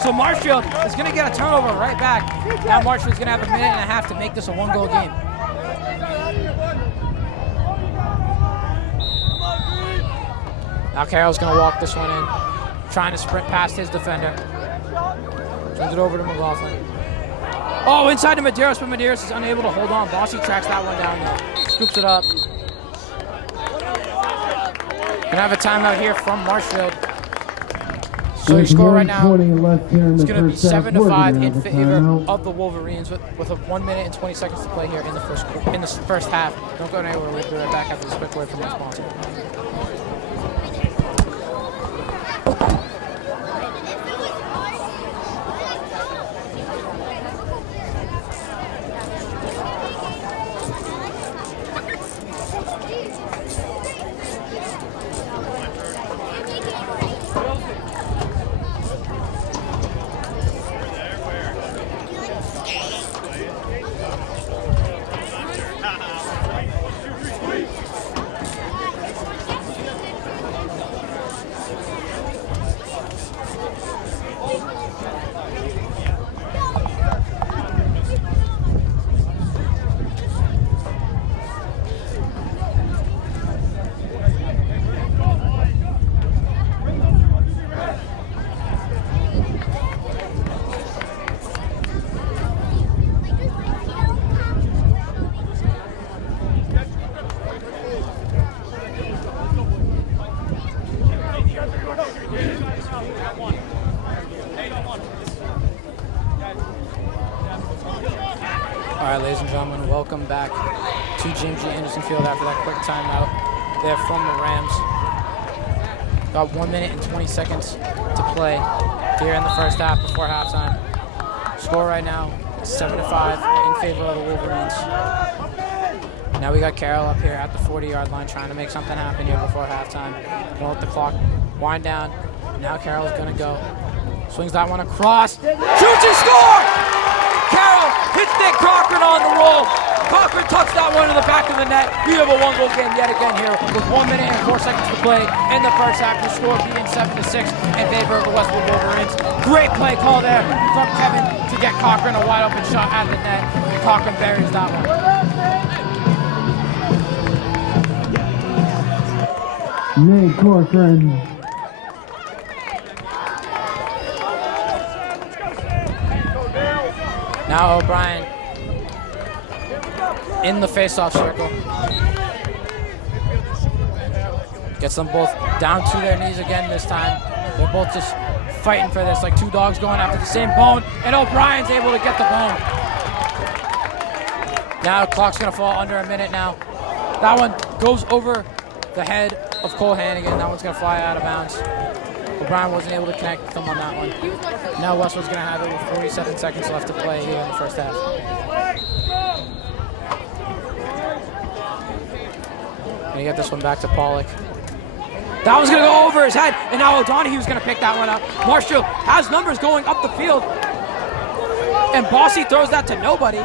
So Marshfield is going to get a turnover right back. Now Marshfield's going to have 1.5 minutes to make this a 1-goal game. Now Carroll's going to walk this one in, trying to sprint past his defender. Turns it over to McLaughlin. Oh, inside to Medeiros, but Medeiros is unable to hold on. Bossy tracks that one down though. Scoops it up. Gonna have a timeout here from Marshfield. So your score right now is gonna be 7-5 in favor of the Wolverines with a 1 minute and 20 seconds to play here in the first half. Don't go anywhere. We'll be right back after this quick word from our sponsor. Ladies and gentlemen, welcome back to James G. Anderson Field after that quick timeout there from the Rams. Got 1 minute and 20 seconds to play here in the first half before halftime. Score right now, 7-5 in favor of the Wolverines. Now we got Carroll up here at the 40-yard line trying to make something happen here before halftime. Gonna let the clock wind down. Now Carroll's gonna go. Swings that one across. Shoots and score! Carroll hits Nick Cochran on the roll. Cochran tucks that one to the back of the net. We have a 1-goal game yet again here with 1 minute and 4 seconds to play in the first half. The score being 7-6 in favor of the Westwood Wolverines. Great play call there from Kevin to get Cochran a wide open shot at the net. And Cochran buries that one. Nick Cochran. Now O'Brien in the face-off circle. Gets them both down to their knees again this time. They're both just fighting for this, like two dogs going after the same bone, and O'Brien's able to get the bone. Now clock's gonna fall under a minute now. That one goes over the head of Cole Hannigan. That one's gonna fly out of bounds. O'Brien wasn't able to connect with him on that one. Now Westwood's going to have it with 47 seconds left to play here in the first half. And you get this one back to Pollock. That was going to go over his head, and now O'Donoghue's going to pick that one up. Marshall has numbers going up the field, and Bossy throws that to nobody.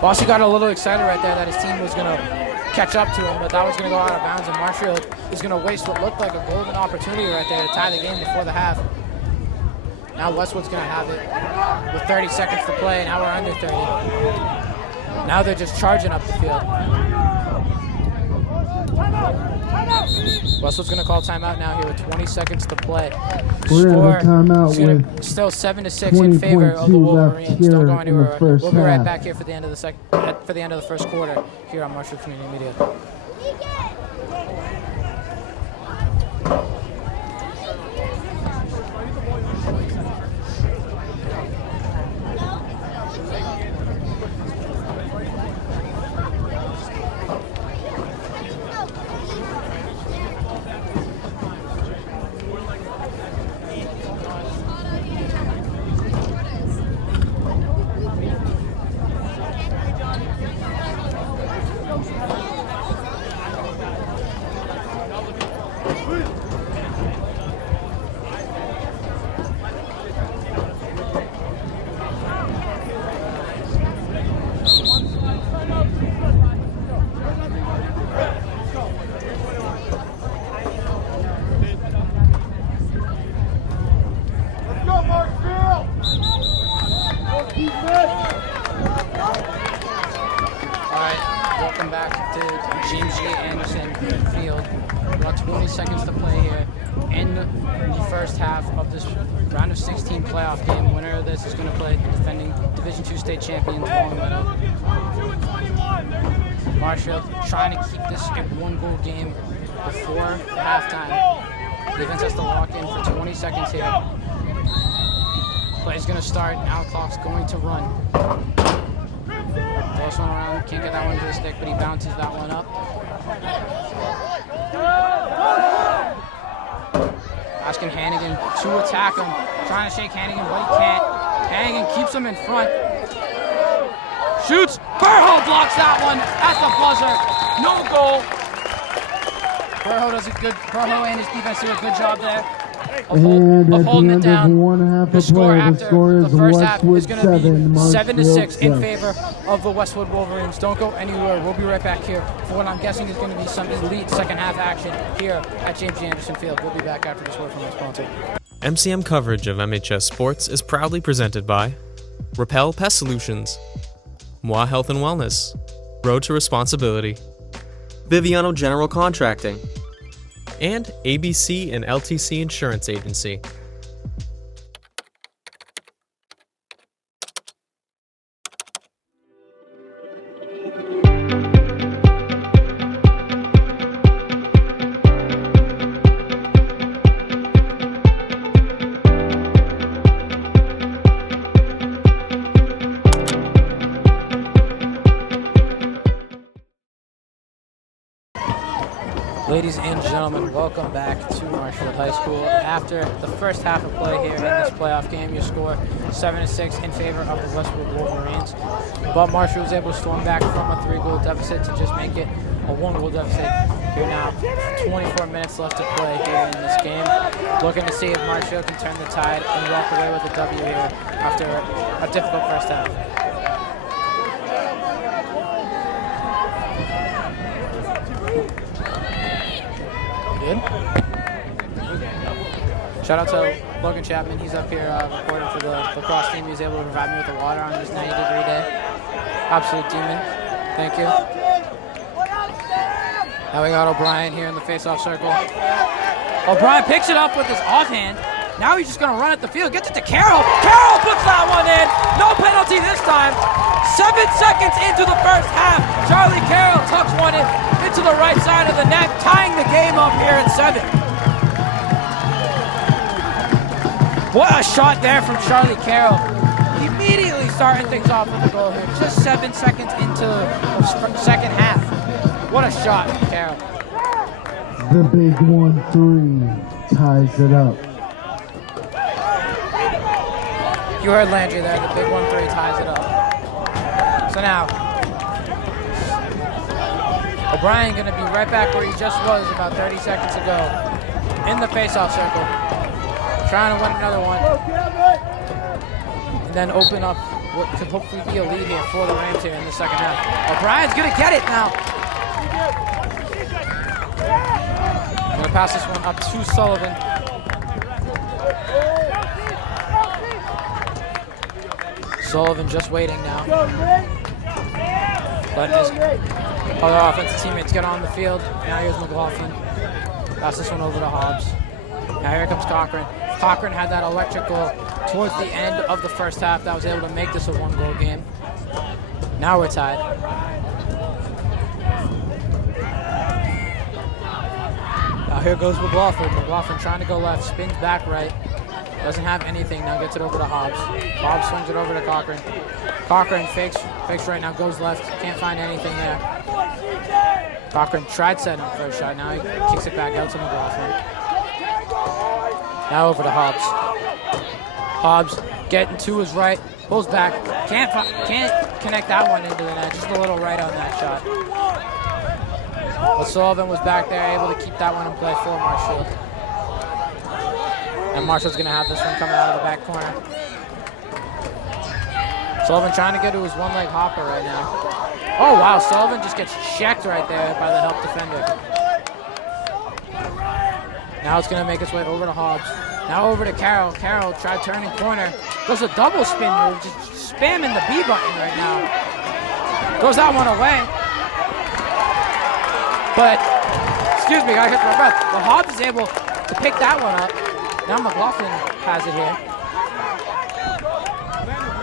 Bossy got a little excited right there that his team was going to catch up to him, but that was going to go out of bounds, and Marshall is going to waste what looked like a golden opportunity right there to tie the game before the half. Now Westwood's going to have it with 30 seconds to play, and now we're under 30. Now they're just charging up the field. Westwood's going to call timeout now here with 20 seconds to play. We're Score at a timeout with still 7-6 in favor of the Wolverines. Don't go anywhere. We'll We'll be right back here for the end of the first quarter here on Marshall Community Media. Seconds to play here in the first half of this round of 16 playoff game. Winner of this is going to play the defending Division II state champions, Long Meadow. Marshall trying to keep this a one-goal game before halftime. Defense has to lock in for 20 seconds here. Play's going to start. Now clock's going to run. Throws one around. Can't get that one to the stick, but he bounces that one up. Asking Hannigan to attack him. Trying to shake Hannigan, but he can't. Hannigan keeps him in front. Shoots. Burho blocks that one at the buzzer. No goal. Burho and his defense do a good job there of holding it down. The score after the first half is going to be 7-6 in favor of the Westwood Wolverines. Don't go anywhere. We'll be right back here for what I'm guessing is going to be some elite second half action here at James G. Anderson Field. We'll be back after this word from our sponsor. MCM coverage of MHS Sports is proudly presented by Repel Pest Solutions, Moi Health and Wellness, Road to Responsibility, Biviano General Contracting, and ABC and LTC Insurance Agency. Ladies and gentlemen, welcome back to Marshall High School. After the first half of play here in this playoff game, your score 7-6 in favor of the Westwood Wolverines. But Marshall was able to storm back from a 3-goal deficit to just make it a 1-goal deficit. Here now, 24 minutes left to play here in this game. Looking to see if Marshall can turn the tide and walk away with a W here after a difficult first half. Good. Shout out to Logan Chapman. He's up here reporting for the Lacrosse team. He was able to provide me with the water on this 90-degree day. Absolute demon. Thank you. Now we got O'Brien here in the face-off circle. O'Brien picks it up with his offhand. Now he's just going to run at the field. Gets it to Carroll. Carroll puts that one in. No penalty this time. 7 seconds into the first half. Charlie Carroll tucks one in into the right side of the net, tying the game up here at 7. What a shot there from Charlie Carroll. Immediately starting things off with a goal here. Just 7 seconds into the second half. What a shot, Carroll. The big 1-3 ties it up. You heard Landry there. The big 1-3 ties it up. So now, O'Brien going to be right back where he just was about 30 seconds ago in the face-off circle, trying to win another one, and then open up what could hopefully be a lead here for the Rams here in the second half. O'Brien's going to get it now. Going to pass this one up to Sullivan. Sullivan just waiting now. Letting his other offensive teammates get on the field. Now here's McLaughlin. Pass this one over to Hobbs. Now here comes Cochran. Cochran had that electric goal towards the end of the first half that was able to make this a one-goal game. Now we're tied. Now here goes McLaughlin. McLaughlin trying to go left, spins back right. Doesn't have anything, now gets it over to Hobbs. Hobbs swings it over to Cochran. Cochran fakes right now, goes left, can't find anything there. Cochran tried setting up first shot, now he kicks it back out to McLaughlin. Now over to Hobbs. Hobbs getting to his right, pulls back, can't connect that one into the net, just a little right on that shot. But Sullivan was back there, able to keep that one in play for Marshall. And Marshall's going to have this one coming out of the back corner. Sullivan trying to get to his one-leg hopper right now. Oh, wow, Sullivan just gets checked right there by the help defender. Now it's going to make its way over to Hobbs. Now over to Carroll. Carroll tried turning corner. Does a double spin move, just spamming the B button right now. Goes that one away. But, excuse me, I hit my breath. But Hobbs is able to pick that one up. Now McLaughlin has it here.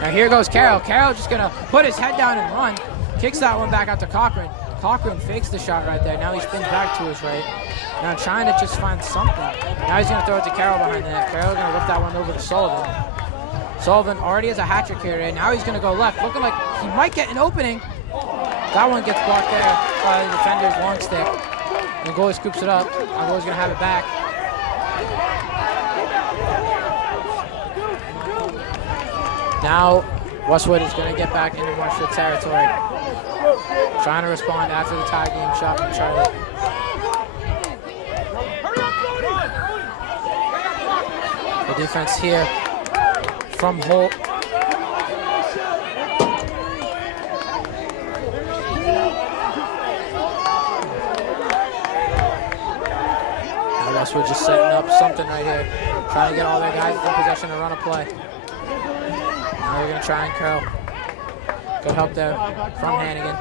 Now here goes Carroll. Carroll just going to put his head down and run. Kicks that one back out to Cochran. Cochran fakes the shot right there. Now he spins back to his right. Now trying to just find something. Now he's going to throw it to Carroll behind the net. Carroll going to lift that one over to Sullivan. Sullivan already has a hat trick here. And now he's going to go left. Looking like he might get an opening. That one gets blocked there by the defender's long stick. And the goalie scoops it up. Our goalie's going to have it back. Now, Westwood is going to get back into Marshall territory. Trying to respond after the tie game shot from Charlie. The defense here from Holt. Now Westwood just setting up something right here. Trying to get all their guys in possession to run a play. Now they're going to try and curl. Good help there from Hannigan.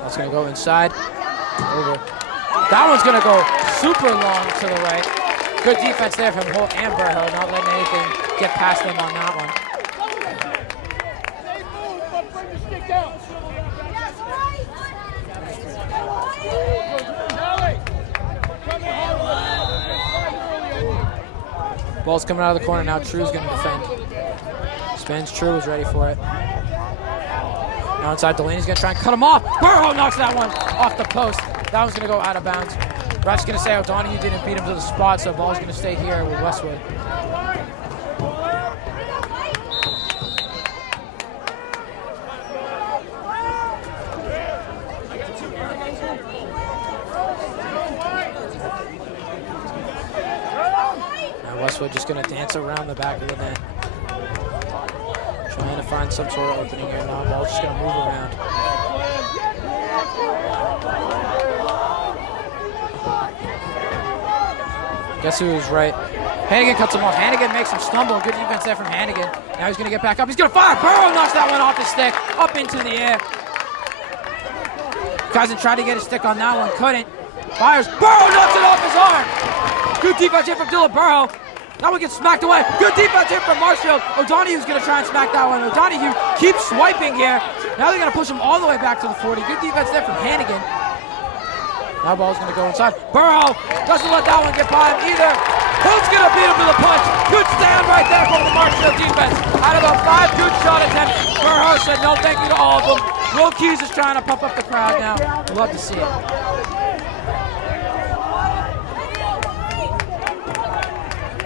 That's going to go inside. Over. That one's going to go super long to the right. Good defense there from Holt and Burhill, not letting anything get past them on that one. Ball's coming out of the corner now. True's going to defend. Spins. True is ready for it. Now inside, Delaney's going to try and cut him off. Burrow knocks that one off the post. That one's going to go out of bounds. Ref's going to say O'Donoghue didn't beat him to the spot, so the ball's going to stay here with Westwood. Westwood just going to dance around the back of the net. Trying to find some sort of opening here now. Ball's just going to move around. Guess who was right? Hannigan cuts him off. Hannigan makes him stumble. Good defense there from Hannigan. Now he's going to get back up. He's going to fire. Burrow knocks that one off his stick. Up into the air. Cousin tried to get his stick on that one. Couldn't. Fires. Burrow knocks it off his arm. Good defense here from Dylan Burrow. That one gets smacked away. Good defense here from Marshfield. O'Donoghue's going to try and smack that one. O'Donoghue keeps swiping here. Now they're going to push him all the way back to the 40. Good defense there from Hannigan. Now ball's going to go inside. Burrow doesn't let that one get by him either. Holt's going to beat him to the punch. Good stand right there from the Marshfield defense. Out of the 5 good shot attempts, Burrow said no thank you to all of them. Will Keys is trying to pump up the crowd now. Love to see it.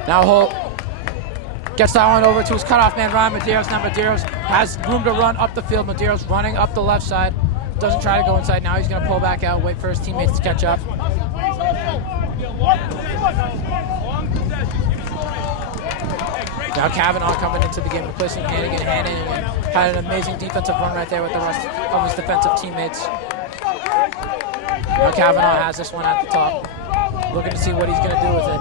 Now Holt gets that one over to his cutoff man, Ryan Medeiros. Now Medeiros has room to run up the field. Medeiros running up the left side. Doesn't try to go inside. Now he's going to pull back out, wait for his teammates to catch up. Now Kavanaugh coming into the game, replacing Hannigan. Hannigan had an amazing defensive run right there with the rest of his defensive teammates. Now Kavanaugh has this one at the top. Looking to see what he's going to do with it.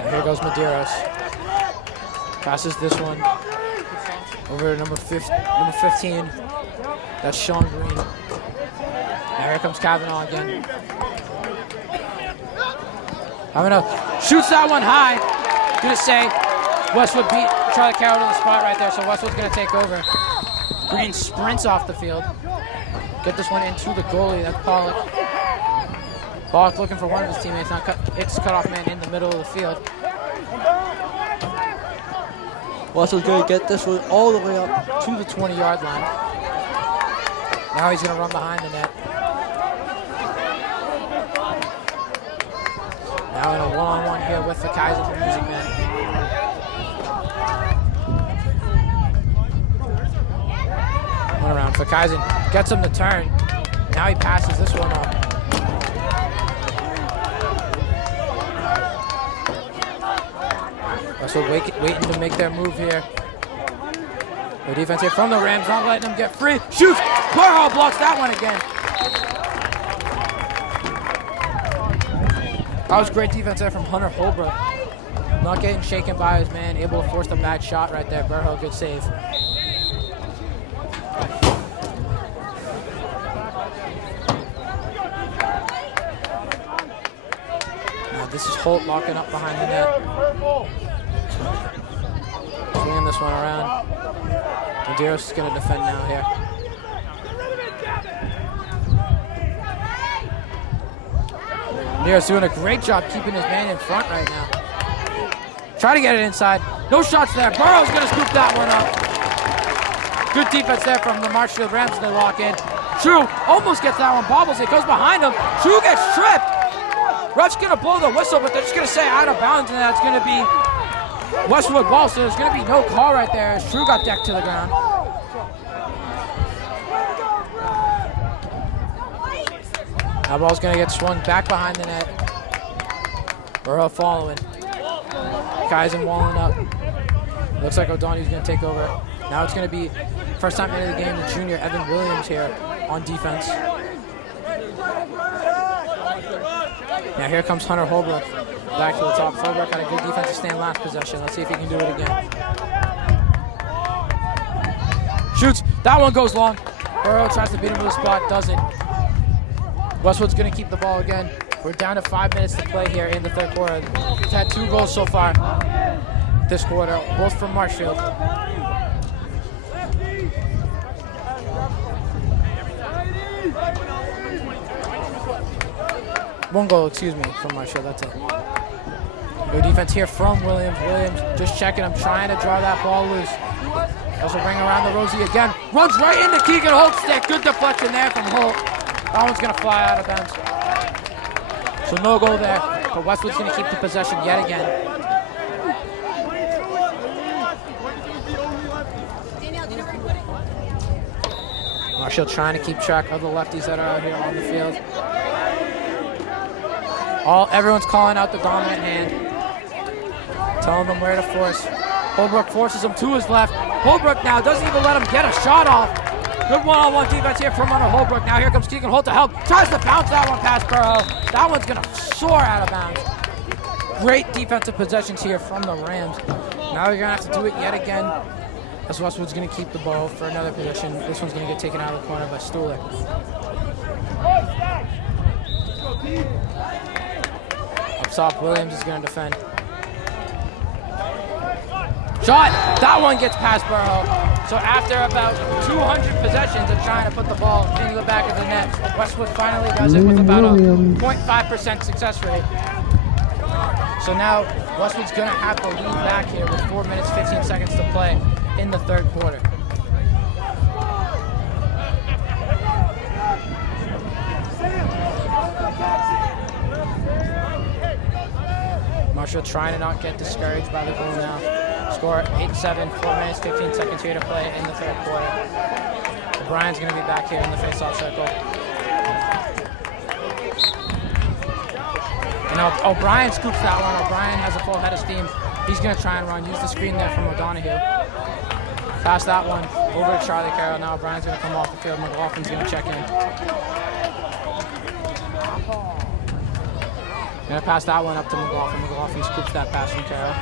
And here goes Medeiros. Passes this one over to number 15. That's Sean Green. Now here comes Kavanaugh again. Shoots that one high. Gonna say Westwood beat Charlie Carroll to the spot right there, so Westwood's gonna take over. Green sprints off the field. Get this one into the goalie, that's Pollock. Pollock looking for one of his teammates, now it's cutoff man in the middle of the field. Westwood's gonna get this one all the way up to the 20-yard line. Now he's gonna run behind the net. Now in a one-on-one here with the Kaiser from Music Man. One around for Kaiser, gets him to turn. Now he passes this one up. So waiting to make their move here. The defense here from the Rams, not letting them get free. Shoots! Burrow blocks that one again. That was great defense there from Hunter Holbrook. Not getting shaken by his man, able to force the bad shot right there. Burrow, good save. Now this is Holt locking up behind the net. Swinging this one around. Medeiros is going to defend now here. Medeiros doing a great job keeping his man in front right now. Try to get it inside. No shots there. Burrow's going to scoop that one up. Good defense there from the Marshfield Rams. They lock in. True almost gets that one. Bobbles it. Goes behind him. True gets tripped. Ref's going to blow the whistle, but they're just going to say out of bounds, and that's going to be Westwood ball, so there's going to be no call right there as True got decked to the ground. That ball's going to get swung back behind the net. Burrow following. Kaizen walling up. Looks like O'Donoghue's going to take over. Now it's going to be first time into the game, the junior Evan Williams here on defense. Now here comes Hunter Holbrook. Back to the top. Holbrook had a good defensive stand last possession. Let's see if he can do it again. Shoots. That one goes long. Burrow tries to beat him to the spot. Doesn't. Westwood's going to keep the ball again. We're down to 5 minutes to play here in the third quarter. We've had 2 goals so far this quarter, both from Marshfield. 1 goal, excuse me, from Marshfield. That's it. Good defense here from Williams. Williams just checking him, trying to draw that ball loose. Also bring around the Rosie again. Runs right into Keegan Holt's stick. Good deflection there from Holt. That one's going to fly out of bounds. So no goal there, but Westwood's going to keep the possession yet again. Marshall trying to keep track of the lefties that are out here on the field. Everyone's calling out the dominant hand, telling them where to force. Holbrook forces him to his left. Holbrook now doesn't even let him get a shot off. Good one-on-one defense here from Hunter Holbrook. Now here comes Keegan Holt to help. Tries to bounce that one past Burrow. That one's going to soar out of bounds. Great defensive possessions here from the Rams. Now you're going to have to do it yet again, as Westwood's going to keep the ball for another possession. This one's going to get taken out of the corner by Stuhler. Up top, Williams is going to defend. Shot! That one gets past Burrow. So after about 200 possessions of trying to put the ball into the back of the net, Westwood finally does it with about a 0.5% success rate. So now Westwood's going to have to lean back here with 4 minutes, 15 seconds to play. in the third quarter. Marshall trying to not get discouraged by the goal now. Score 8-7, 4 minutes, 15 seconds here to play in the third quarter. O'Brien's going to be back here in the face-off circle. And O'Brien scoops that one. O'Brien has a full head of steam. He's going to try and run. Use the screen there from O'Donoghue. Pass that one over to Charlie Carroll. Now O'Brien's going to come off the field. McLaughlin's going to check in. Going to pass that one up to McLaughlin. McLaughlin scoops that pass from Carroll.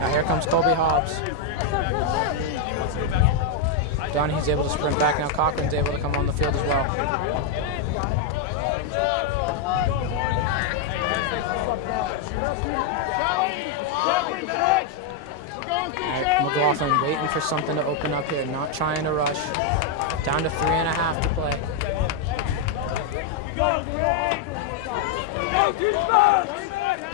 Now here comes Colby Hobbs. Donahue able to sprint back. Now Cochran's able to come on the field as well. Right, McLaughlin waiting for something to open up here, not trying to rush. Down to 3.5 to play.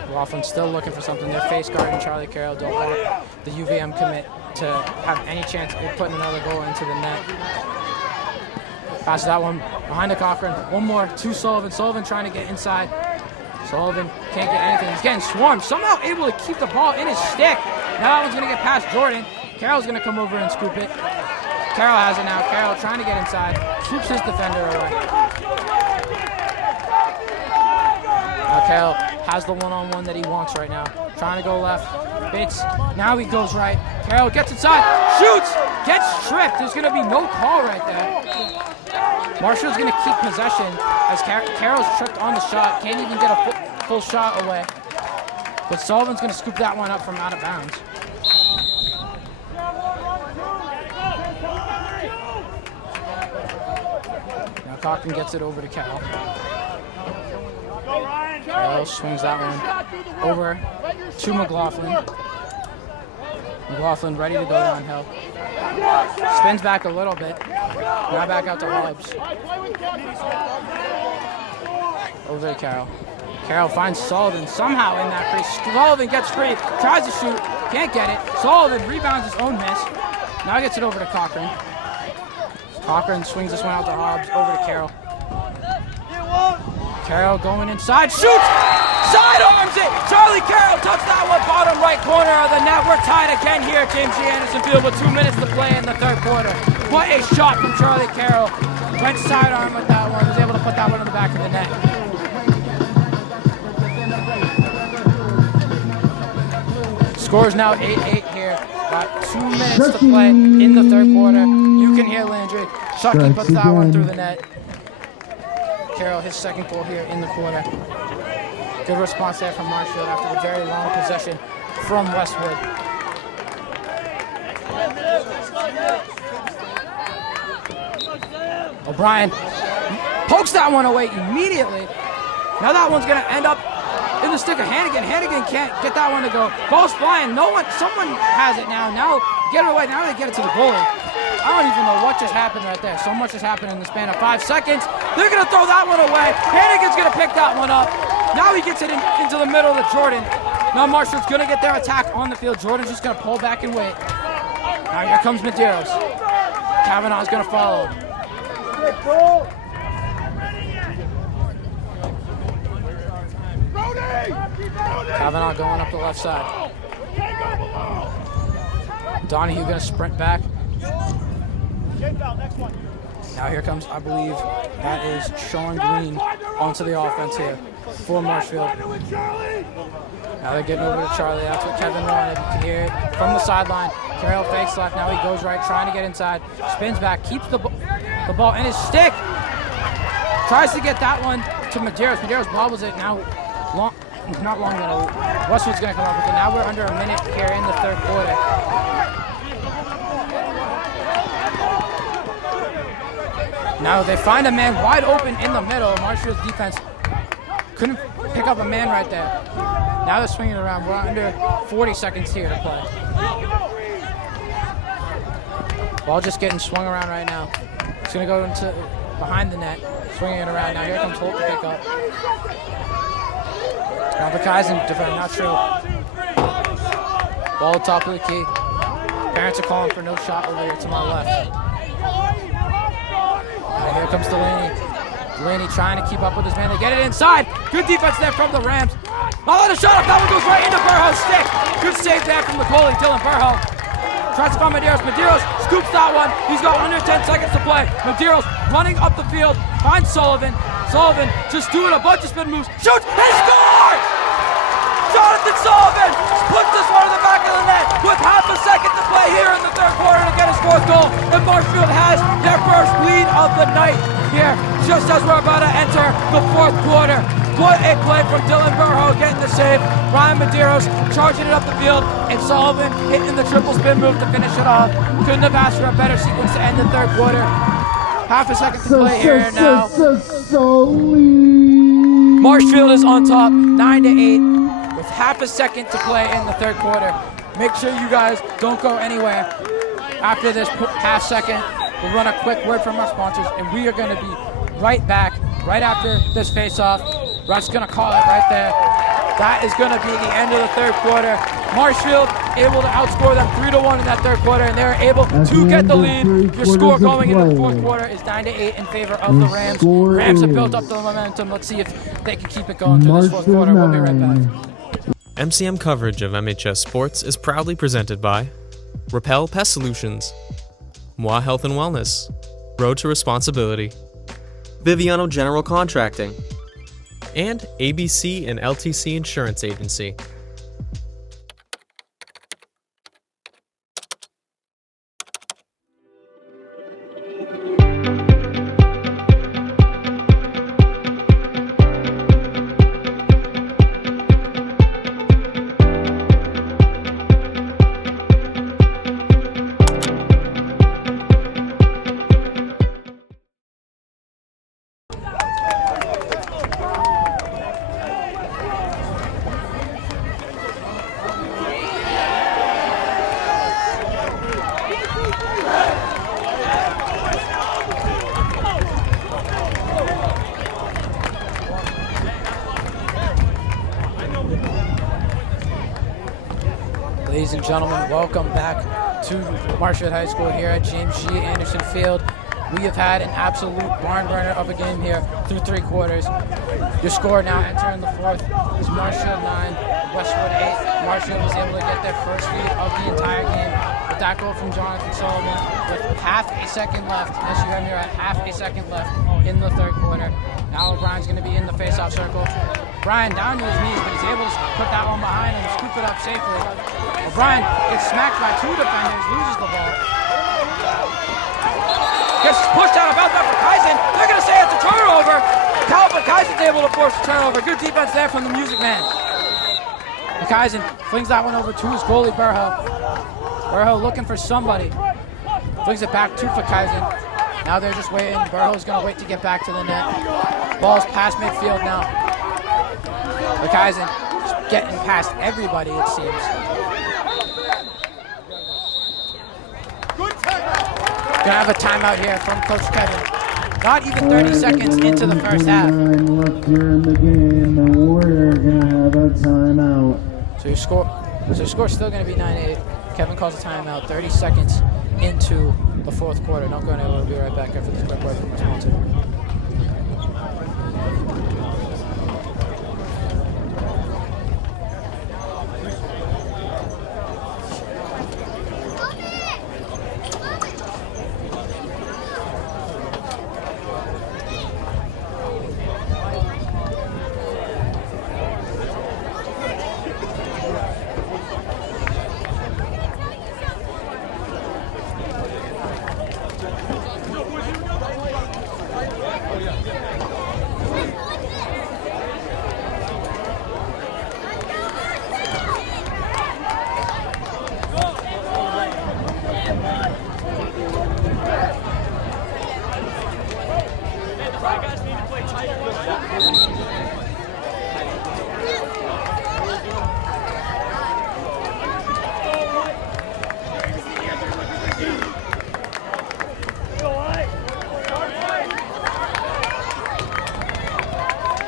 McLaughlin still looking for something. They're face guarding Charlie Carroll. Don't want the UVM commit to have any chance of putting another goal into the net. Pass that one behind to Cochran. One more to Sullivan. Sullivan trying to get inside. Sullivan can't get anything. He's getting swarmed. Somehow able to keep the ball in his stick. Now that one's going to get past Jordan. Carroll's going to come over and scoop it. Carroll has it now. Carroll trying to get inside. Swoops his defender away. Now Carroll has the one-on-one that he wants right now. Trying to go left. Bates. Now he goes right. Carroll gets inside. Shoots. Gets stripped. There's going to be no call right there. Marshall's going to keep possession as Carroll's tripped on the shot. Can't even get a full shot away. But Sullivan's going to scoop that one up from out of bounds. Now Cochran gets it over to Carroll. Carroll swings that one over to McLaughlin. McLaughlin ready to go downhill. Spins back a little bit. Now back out to Hobbs. Over to Carroll. Carroll finds Sullivan somehow in that crease. Sullivan gets free, tries to shoot, can't get it. Sullivan rebounds his own miss. Now he gets it over to Cochran. Cochran swings this one out to Hobbs, over to Carroll. Carroll going inside, shoots! Sidearms it! Charlie Carroll touched that one, bottom right corner of the net. We're tied again here at James G. Anderson Field with 2 minutes to play in the third quarter. What a shot from Charlie Carroll. Went sidearm with that one, was able to put that one in the back of the net. Score is now 8-8 here. Got 2 minutes to play in the third quarter. You can hear Landry. Shucky puts that one through the net. Carroll, his second goal here in the quarter. Good response there from Marshall after the very long possession from Westwood. O'Brien pokes that one away immediately. Now that one's going to end up in the stick of Hannigan. Hannigan can't get that one to go. Ball's flying. Someone has it now. Now get it away. Now they get it to the goalie. I don't even know what just happened right there. So much has happened in the span of 5 seconds. They're going to throw that one away. Hannigan's going to pick that one up. Now he gets it into the middle of Jordan. Now Marshall's going to get their attack on the field. Jordan's just going to pull back and wait. Now here comes Medeiros. Kavanaugh's going to follow. Kavanaugh going up the left side. Donahue going to sprint back. Now here comes, I believe, that is Sean Green onto the offense here for Marshfield. Now they're getting over to Charlie. That's what Kevin wanted. You can hear it from the sideline. Carroll fakes left. Now he goes right, trying to get inside. Spins back, keeps the ball in his stick. Tries to get that one to Medeiros. Medeiros bobbles it. Now, not long enough. Westwood's going to come up with it. Now we're under a minute here in the third quarter. Now they find a man wide open in the middle. Marshall's defense couldn't pick up a man right there. Now they're swinging around. We're under 40 seconds here to play. Ball just getting swung around right now. It's going to go into behind the net, swinging it around. Now here comes Holt to pick up. Now Bukaizen defending, not true. Ball top of the key. Parents are calling for no shot over here to my left. And here comes Delaney. Delaney trying to keep up with his man. They get it inside. Good defense there from the Rams. Oh, the shot up. That one goes right into Burrow's stick. Good save there from the goalie, Dylan Burrow. Tries to find Medeiros. Medeiros scoops that one. He's got under 10 seconds to play. Medeiros running up the field. Finds Sullivan. Sullivan just doing a bunch of spin moves. Shoots and scores! Jonathan Sullivan puts this one in the back of the net with half a second to play here in the third quarter to get his fourth goal. And Marshfield has their first lead of the night here, just as we're about to enter the fourth quarter. What a play from Dylan Burrow getting the save. Ryan Medeiros charging it up the field, and Sullivan hitting the triple spin move to finish it off. Couldn't have asked for a better sequence to end the third quarter. Half a second to play here now. Marshfield is on top, 9-8, with half a second to play in the third quarter. Make sure you guys don't go anywhere. After this half second, we'll run a quick word from our sponsors, and we are going to be right back, right after this face-off. Russ going to call it right there. That is going to be the end of the third quarter. Marshfield able to outscore them 3-1 in that third quarter, and they're able to get the lead. Your score going into the fourth quarter is 9-8 in favor of the Rams. Rams have built up the momentum. Let's see if they can keep it going through this fourth quarter. We'll be right back. MCM coverage of MHS Sports is proudly presented by Repel Pest Solutions, Moi Health and Wellness, Road to Responsibility, Biviano General Contracting, and ABC and LTC Insurance Agency. Ladies and gentlemen, welcome back to Marshfield High School here at James G. Anderson Field. We have had an absolute barn burner of a game here through three quarters. Your score now entering the fourth is Marshfield 9, Westwood 8. Marshfield was able to get their first lead of the entire game with that goal from Jonathan Sullivan with half a second left. Yes, you heard me right, half a second left in the third quarter. Now O'Brien's going to be in the face-off circle. Brian down to his knees, but he's able to put that one behind him and scoop it up safely. O'Brien gets smacked by two defenders, loses the ball. Gets pushed out of bounds by Kaizen. They're going to say it's a turnover. Talbot Kaizen's able to force a turnover. Good defense there from the Music Man. Kaizen flings that one over to his goalie, Burrow. Burrow looking for somebody. Flings it back to Kaizen. Now they're just waiting. Burrow's going to wait to get back to the net. Ball's past midfield now. Kaizen just getting past everybody, it seems. Gonna have a timeout here from Coach Kevin. Not even 30 seconds into the first half. Left here in the game, and we're gonna have a timeout. So your score's still gonna be 9-8. Kevin calls a timeout 30 seconds into the fourth quarter. Don't go anywhere. We'll be right back after this quick word from our sponsor.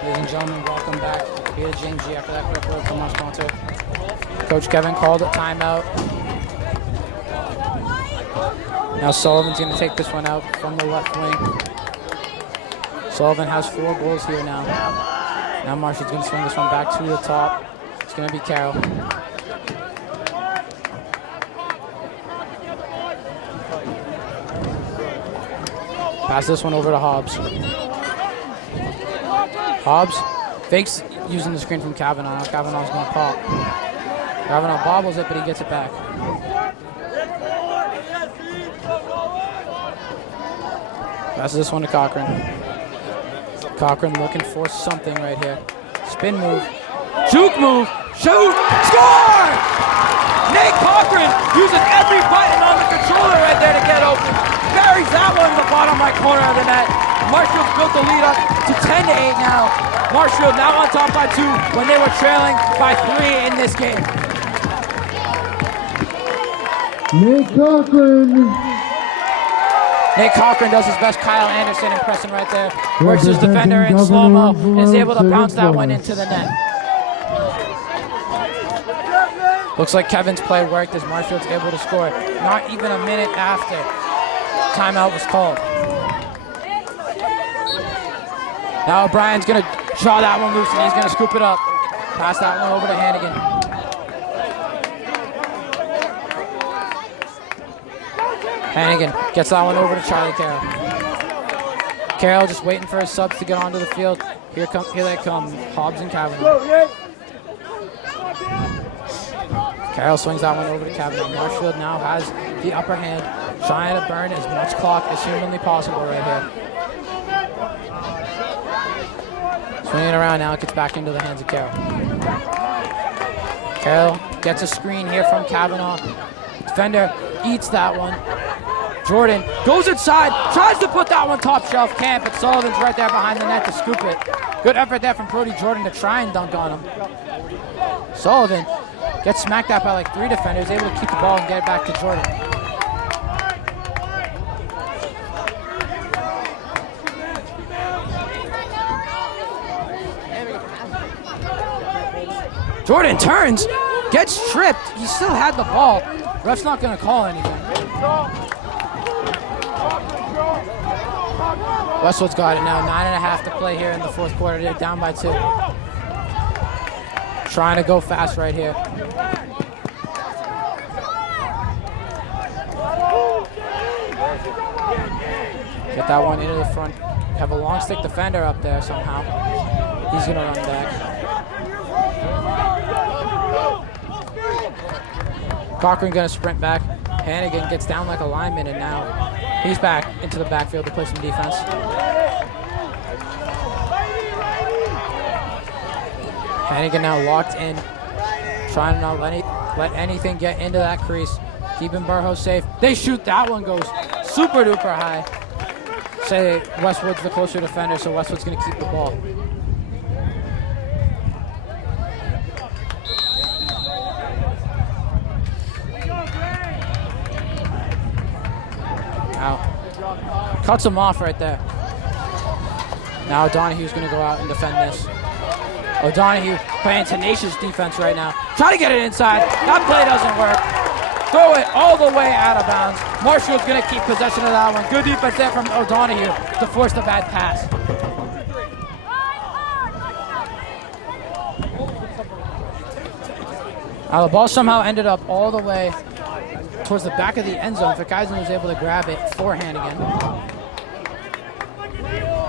Ladies and gentlemen, welcome back here to James G after that quick word from our sponsor. Coach Kevin called a timeout. Now Sullivan's going to take this one out from the left wing. Sullivan has 4 goals here now. Now Marshall's going to swing this one back to the top. It's going to be Carroll. Pass this one over to Hobbs. Hobbs fakes using the screen from Kavanaugh. Now Kavanaugh's going to pop. Kavanaugh bobbles it, but he gets it back. Passes this one to Cochran. Cochran looking for something right here. Spin move. Juke move. Shoot. Score! Nate Cochran using every button on the controller right there to get open. Buries that one in the bottom right corner of the net. Marshfield's built the lead up to 10-8 now. Marshfield now on top by 2 when they were trailing by 3 in this game. Nate Cochran. Nate Cochran does his best Kyle Anderson impression right there. Works his defender in slow-mo and is able to bounce that one into the net. Looks like Kevin's play worked as Marshfield's able to score. Not even a minute after timeout was called. Now O'Brien's going to draw that one loose and he's going to scoop it up. Pass that one over to Hannigan. Hannigan gets that one over to Charlie Carroll. Carroll just waiting for his subs to get onto the field. Here they come, Hobbs and Kavanaugh. Carroll swings that one over to Kavanaugh. Marshfield now has the upper hand, trying to burn as much clock as humanly possible right here. Swinging around now, it gets back into the hands of Carroll. Carroll gets a screen here from Kavanaugh. Defender eats that one. Jordan goes inside, tries to put that one top shelf, can't, but Sullivan's right there behind the net to scoop it. Good effort there from Brody Jordan to try and dunk on him. Sullivan gets smacked out by like 3 defenders, able to keep the ball and get it back to Jordan. Jordan turns, gets tripped. He still had the ball. Ref's not going to call anything. Westwood's got it now. 9.5 to play here in the 4th quarter. They're down by 2. Trying to go fast right here. Get that one into the front. Have a long stick defender up there somehow. He's going to run back. Cochran going to sprint back. Hannigan gets down like a lineman, and now he's back into the backfield to play some defense. Hannigan now locked in, trying to not let anything get into that crease. Keeping Burhouse safe. They shoot, that one goes super duper high. Say Westwood's the closer defender, so Westwood's going to keep the ball. Cuts him off right there. Now O'Donoghue's going to go out and defend this. O'Donoghue playing tenacious defense right now. Try to get it inside. That play doesn't work. Throw it all the way out of bounds. Marshall's going to keep possession of that one. Good defense there from O'Donoghue to force the bad pass. Now the ball somehow ended up all the way towards the back of the end zone. Fikaisen was able to grab it for Hannigan.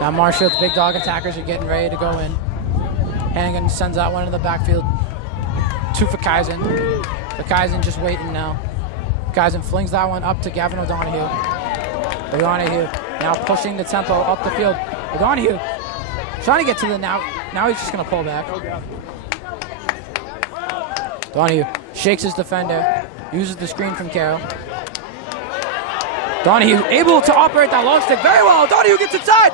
Now Marshfield's big dog attackers are getting ready to go in. Hannigan sends that one in the backfield to Fikaisen. Fikaisen just waiting now. Fikaisen flings that one up to Gavin O'Donoghue. O'Donoghue now pushing the tempo up the field. O'Donoghue trying to get to the now he's just going to pull back. O'Donoghue shakes his defender. Uses the screen from Carroll. Donahue able to operate that long stick very well. Donahue gets inside.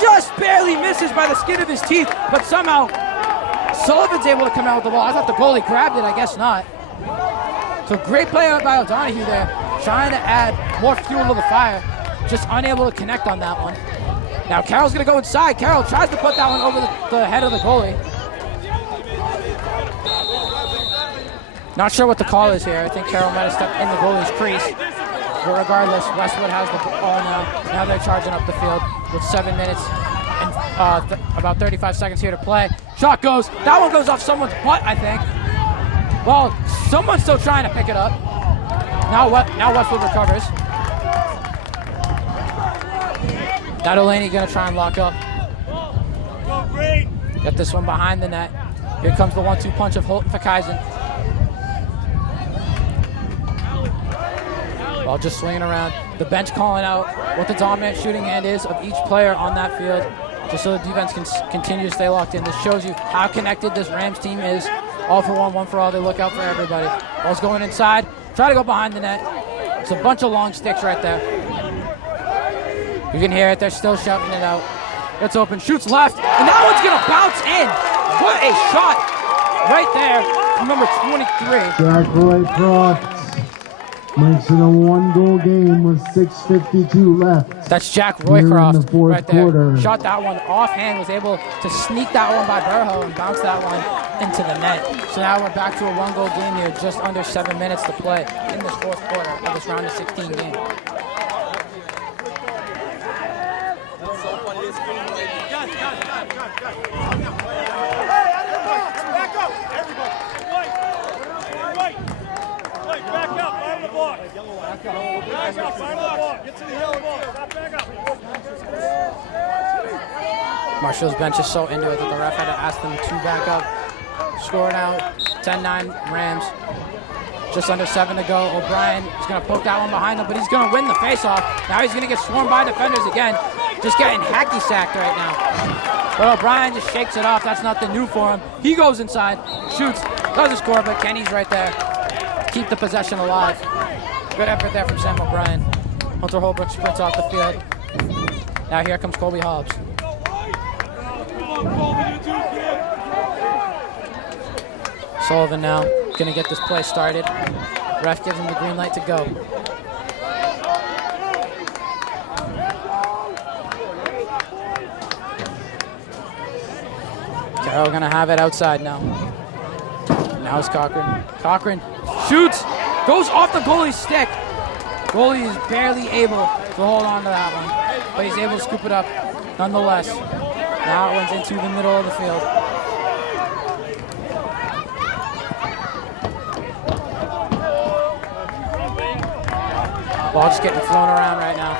Just barely misses by the skin of his teeth, but somehow Sullivan's able to come out with the ball. I thought the goalie grabbed it, I guess not. So great play out by O'Donoghue there, trying to add more fuel to the fire. Just unable to connect on that one. Now Carroll's gonna go inside. Carroll tries to put that one over the head of the goalie. Not sure what the call is here. I think Carroll might have stepped in the goalie's crease. But regardless, Westwood has the ball now. Now they're charging up the field with 7 minutes and about 35 seconds here to play. Shot goes. That one goes off someone's butt, I think. Well, someone's still trying to pick it up. Now Westwood recovers. Now Delaney going to try and lock up. Get this one behind the net. Here comes the 1-2 punch of Holt and Fakaisen. Ball just swinging around. The bench calling out what the dominant shooting hand is of each player on that field, just so the defense can continue to stay locked in. This shows you how connected this Rams team is. All for one, one for all. They look out for everybody. Ball's going inside. Try to go behind the net. It's a bunch of long sticks right there. You can hear it. They're still shouting it out. It's open. Shoots left. And that one's going to bounce in. What a shot right there from number 23. Jack Roycroft makes it a 1-goal game with 6:52 left. That's Jack Roycroft in the fourth right there. quarter. Shot that one offhand, was able to sneak that one by Burho and bounce that one into the net. So now we're back to a 1-goal game here, just under 7 minutes to play in this fourth quarter of this round of 16 game. Marshall's bench is so into it that the ref had to ask them to back up. Score now, 10-9 Rams. Just under 7 to go. O'Brien is going to poke that one behind him, but he's going to win the faceoff. Now he's going to get swarmed by defenders again. Just getting hacky-sacked right now. But O'Brien just shakes it off. That's nothing new for him. He goes inside, shoots, doesn't score, but Kenny's right there. Keep the possession alive. Good effort there from Sam O'Brien. Hunter Holbrook sprints off the field. Now here comes Colby Hobbs. Sullivan now going to get this play started. Ref gives him the green light to go. Carroll going to have it outside now. Now it's Cochran. Cochran shoots, goes off the goalie's stick. Goalie is barely able to hold on to that one, but he's able to scoop it up nonetheless. Now it went into the middle of the field. Ball just getting thrown around right now.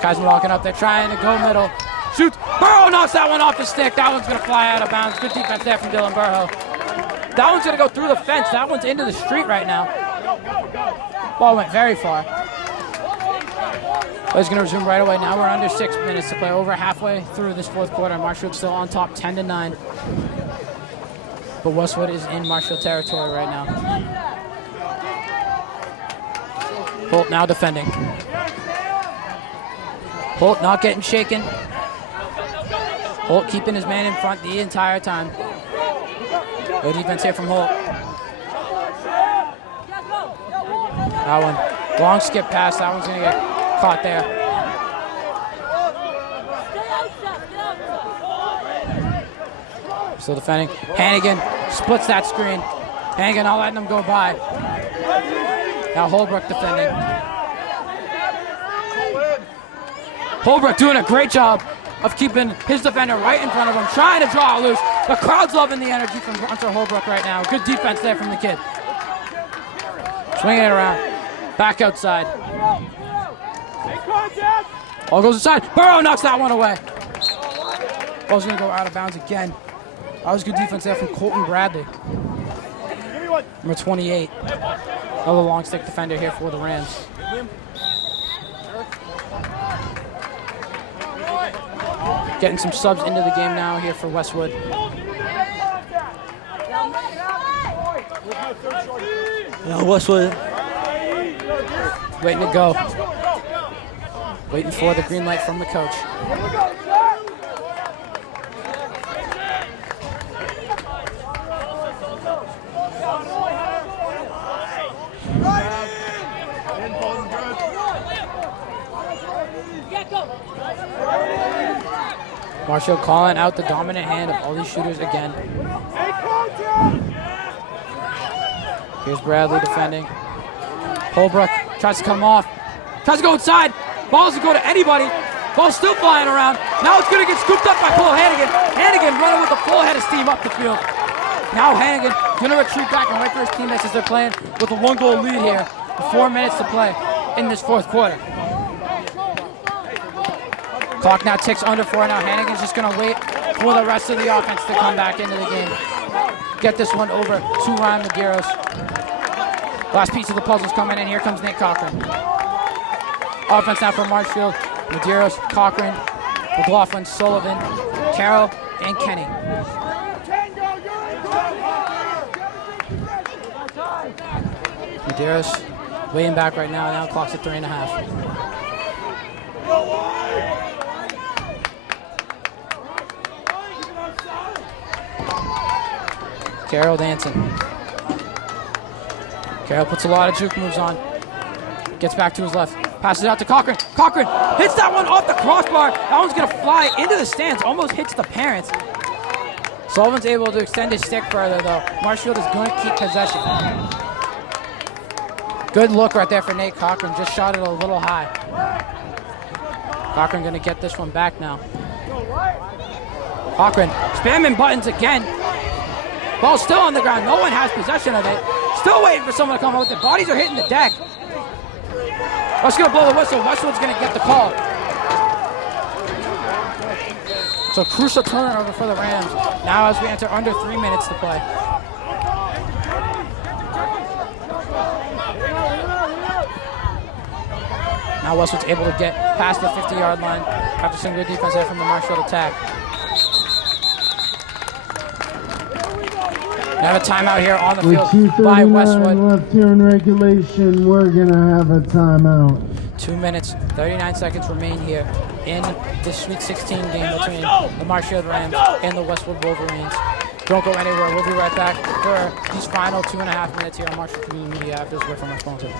Guys walking up there trying to go middle. Shoots. Burrow knocks that one off the stick. That one's going to fly out of bounds. Good defense there from Dylan Burrow. That one's going to go through the fence. That one's into the street right now. Ball went very far. Play's going to resume right away. Now we're under 6 minutes to play. Over halfway through this fourth quarter. Marshall still on top 10-9. But Westwood is in Marshall territory right now. Holt now defending. Holt not getting shaken. Holt keeping his man in front the entire time. Good defense here from Holt. That one. Long skip pass. That one's going to get caught there. Still defending. Hannigan splits that screen. Hannigan not letting them go by. Now Holbrook defending. Holbrook doing a great job of keeping his defender right in front of him, trying to draw it loose. The crowd's loving the energy from Hunter Holbrook right now. Good defense there from the kid. Swinging it around. Back outside. Ball goes inside. Burrow knocks that one away. Ball's going to go out of bounds again. That was good defense there from Colton Bradley. Number 28. Another long stick defender here for the Rams. Getting some subs into the game now here for Westwood. Now Westwood. Waiting to go. Waiting for the green light from the coach. Marshall calling out the dominant hand of all these shooters again. Here's Bradley defending. Holbrook tries to cut him off. Tries to go inside. Ball doesn't go to anybody. Ball's still flying around. Now it's going to get scooped up by Paul Hannigan. Hannigan running with a full head of steam up the field. Now Hannigan going to retreat back and wait for his teammates as they're playing with a 1-goal lead here. 4 minutes to play in this fourth quarter. Clock now ticks under 4. Now Hannigan's just going to wait for the rest of the offense to come back into the game. Get this one over to Ryan Medeiros. Last piece of the puzzle's coming in. Here comes Nate Cochran. Offense now from Marshfield. Medeiros, Cochran, McLaughlin, Sullivan, Carroll, and Kenny. Medeiros weighing back right now. Now clock's at 3.5. Carroll dancing. Carroll puts a lot of juke moves on. Gets back to his left. Passes out to Cochran. Cochran hits that one off the crossbar. That one's going to fly into the stands. Almost hits the parents. Sullivan's able to extend his stick further, though. Marshfield is going to keep possession. Good look right there for Nate Cochran. Just shot it a little high. Cochran going to get this one back now. Cochran spamming buttons again. Ball's still on the ground. No one has possession of it. Still waiting for someone to come out with it. Bodies are hitting the deck. West's going to blow the whistle. Westwood's going to get the call. So crucial turnover for the Rams. Now as we enter under 3 minutes to play. Now Westwood's able to get past the 50-yard line after some good defense there from the Marshfield attack. We have a timeout here on the field by Westwood. Left here in regulation, we're gonna have a timeout. 2 minutes, 39 seconds remain here in this Sweet 16 game between the Marshfield Rams and the Westwood Wolverines. Don't go anywhere. We'll be right back for these final 2.5 minutes here on Marshfield Community Media after this word from our sponsor.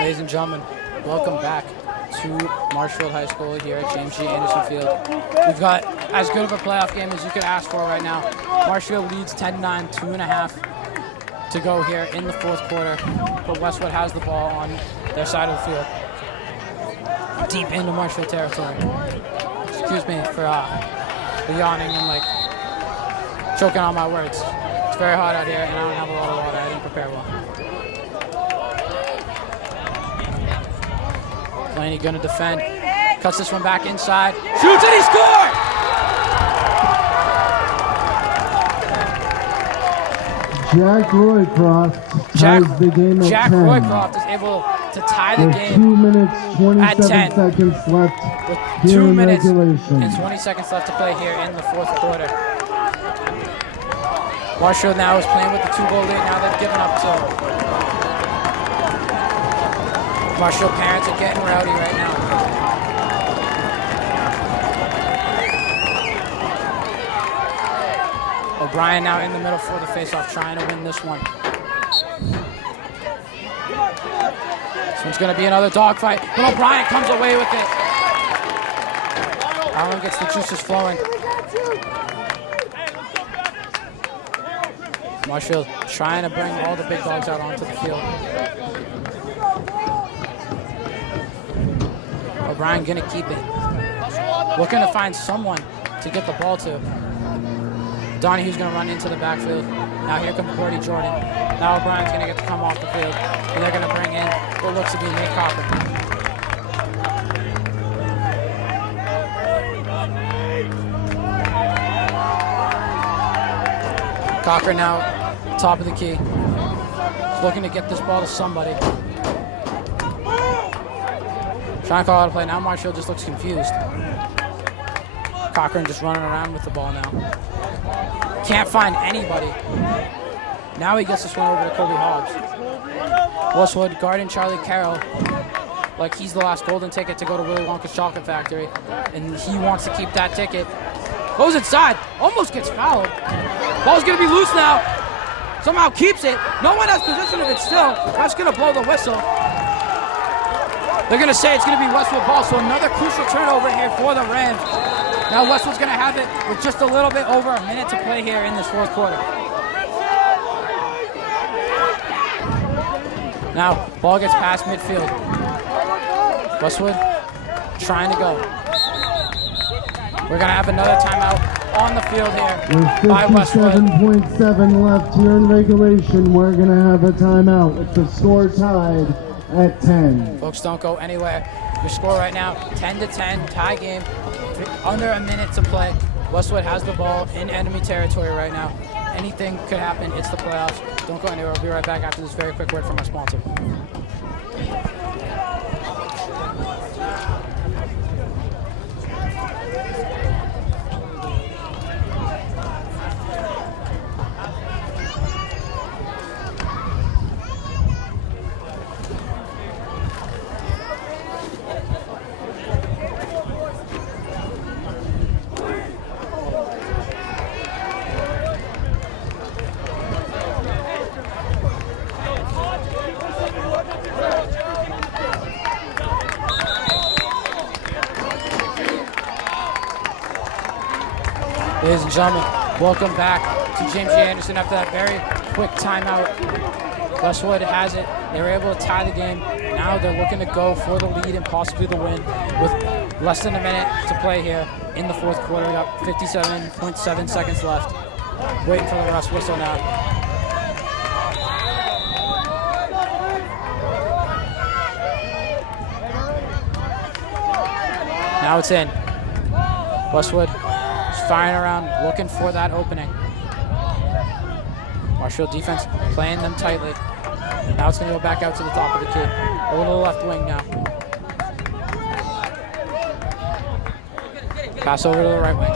Ladies and gentlemen, welcome back to Marshfield High School here at James G. Anderson Field. We've got as good of a playoff game as you could ask for right now. Marshfield leads 10-9, 2.5 to go here in the fourth quarter, but Westwood has the ball on their side of the field, deep into Marshfield territory. Excuse me for yawning and choking on my words. It's very hot out here, and I don't have a lot of water. I didn't prepare well. Blaney going to defend. Cuts this one back inside. Shoots and he scored! Jack Roycroft ties the game at 10. Jack Roycroft is able to tie the With game 2 minutes, 27 seconds left with here 2 in minutes regulation. and 20 seconds left to play here in the fourth quarter. Marshfield now is playing with the 2-goal lead. Now they've given up to Marshfield parents are getting rowdy right now. O'Brien now in the middle for the faceoff, trying to win this one. This one's going to be another dogfight, but O'Brien comes away with it. Allen gets the juices flowing Marshfield trying to bring all the big dogs out onto the field. O'Brien gonna keep it. Looking to find someone to get the ball to. Donahue's gonna run into the backfield. Now here comes Gordy Jordan. Now O'Brien's gonna get to come off the field. And they're gonna bring in what looks to be Nate Cochran. Cochran now, top of the key. Looking to get this ball to somebody. Trying to call out a play. Now Marshfield just looks confused. Cochran just running around with the ball now. Can't find anybody. Now he gets this one over to Kobe Hobbs. Westwood guarding Charlie Carroll like he's the last golden ticket to go to Willy Wonka's Chocolate Factory. And he wants to keep that ticket. Goes inside. Almost gets fouled. Ball's going to be loose now. Somehow keeps it. No one has possession of it still. That's going to blow the whistle. They're going to say it's going to be Westwood ball. So another crucial turnover here for the Rams. Now Westwood's going to have it with just a little bit over a minute to play here in this fourth quarter. Now, ball gets past midfield. Westwood trying to go. We're going to have another timeout on the field here by Westwood. With 57.7 left here in regulation, we're going to have a timeout with the score tied at 10. Folks, don't go anywhere. Your score right now, 10-10, tie game. Under a minute to play. Westwood has the ball in enemy territory right now. Anything could happen. It's the playoffs. Don't go anywhere. We'll be right back after this very quick word from our sponsor. Ladies and gentlemen, welcome back to James G. Anderson after that very quick timeout. Westwood has it. They were able to tie the game. Now they're looking to go for the lead and possibly the win with less than a minute to play here in the fourth quarter. We got 57.7 seconds left. Waiting for the rest whistle now. Now it's in. Westwood firing around, looking for that opening. Marshfield defense playing them tightly. Now it's going to go back out to the top of the key. Over to the left wing now. Pass over to the right wing.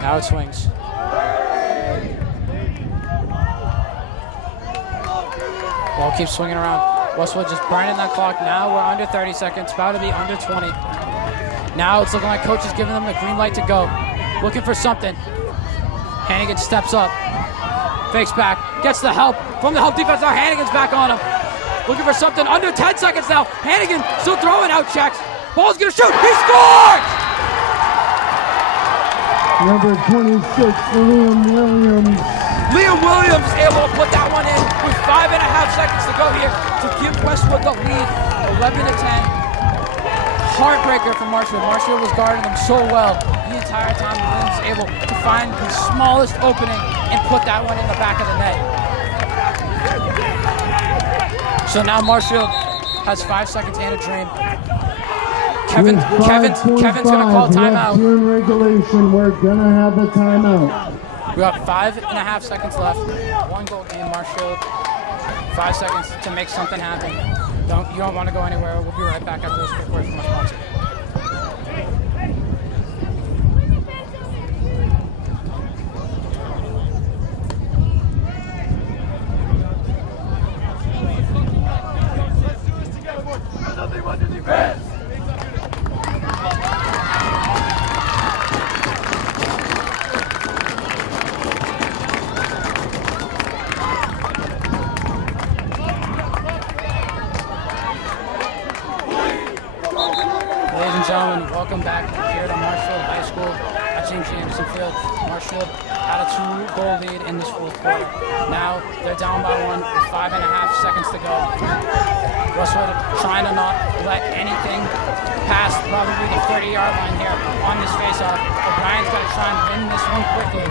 Now it swings. Ball keeps swinging around. Westwood just burning that clock. Now we're under 30 seconds, about to be under 20. Now it's looking like coach is giving them the green light to go. Looking for something. Hannigan steps up. Fakes back. Gets the help from the help defense. Now Hannigan's back on him. Looking for something. Under 10 seconds now. Hannigan still throwing out checks. Ball's going to shoot. He scores! Number 26, Liam Williams. Liam Williams able to put that one in with 5.5 seconds to go here to give Westwood the lead. 11-10. Heartbreaker for Marshfield. Marshfield was guarding them so well the entire time. Williams able to find the smallest opening and put that one in the back of the net. So now Marshfield has 5 seconds and a dream. Kevin's gonna call timeout. Here in regulation, we're gonna have a timeout. We got 5.5 seconds left. 1 goal game, Marshfield. 5 seconds to make something happen. You don't want to go anywhere. We'll be right back after this quick word from our sponsor. gentlemen, welcome back here to Marshfield High School at James G. Anderson Field. Marshfield had a 2-goal lead in this fourth quarter. Now they're down by 1 with 5.5 seconds to go. Westwood trying to not let anything past probably the 30-yard line here on this face-off. O'Brien's got to try and win this one quickly,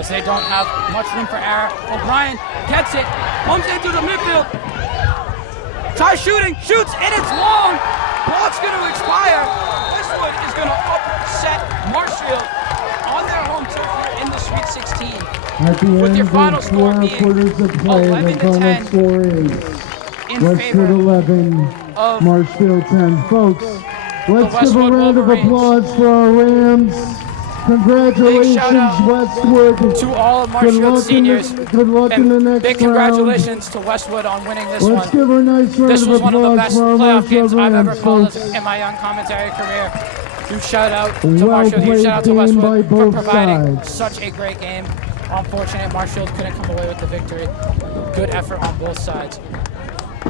as they don't have much room for error. O'Brien gets it, comes into the midfield, tries shooting, shoots, and it's long. Clock's going to expire. Westwood is going to upset Marshfield on their home turf here in the Sweet 16. At the With end your final of score 4 being quarters of play, the 11-10 final score is in Westwood favor 11, of Marshfield 10. Folks, let's give a Westwood round of Wolverines. applause for our Rams. Congratulations, Big shout out Westwood. to all of Good Marshfield luck seniors. good luck in the next Big congratulations to Westwood on winning this Let's one. give her a nice round This of was one of the applause best for our playoff games Marshfield I've ever Rams, called folks. in my young commentary career. Huge shout out to Well Marshfield, huge played shout out to game Westwood by for both providing sides. such a great game. Unfortunate, Marshfield couldn't come away with the victory. Good effort on both sides.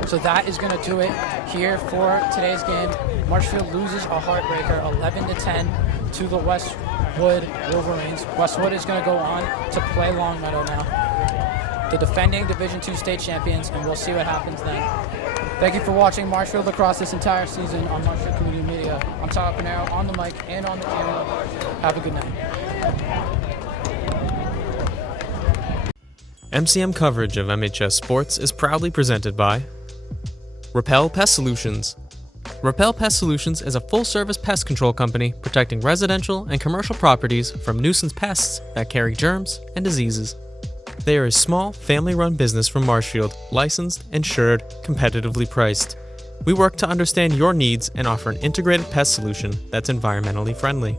So that is going to do it here for today's game. Marshfield loses a heartbreaker, 11-10 to the Westwood Wolverines. Westwood is going to go on to play Longmeadow now, the defending Division II state champions, and we'll see what happens then. Thank you for watching Marshfield Lacrosse this entire season on Marshfield Community Media. I'm Tyler Pinheiro on the mic and on the camera. Have a good night. MCM coverage of MHS Sports is proudly presented by Repel Pest Solutions. Repel Pest Solutions is a full-service pest control company protecting residential and commercial properties from nuisance pests that carry germs and diseases. They are a small, family-run business from Marshfield, licensed, insured, competitively priced. We work to understand your needs and offer an integrated pest solution that's environmentally friendly.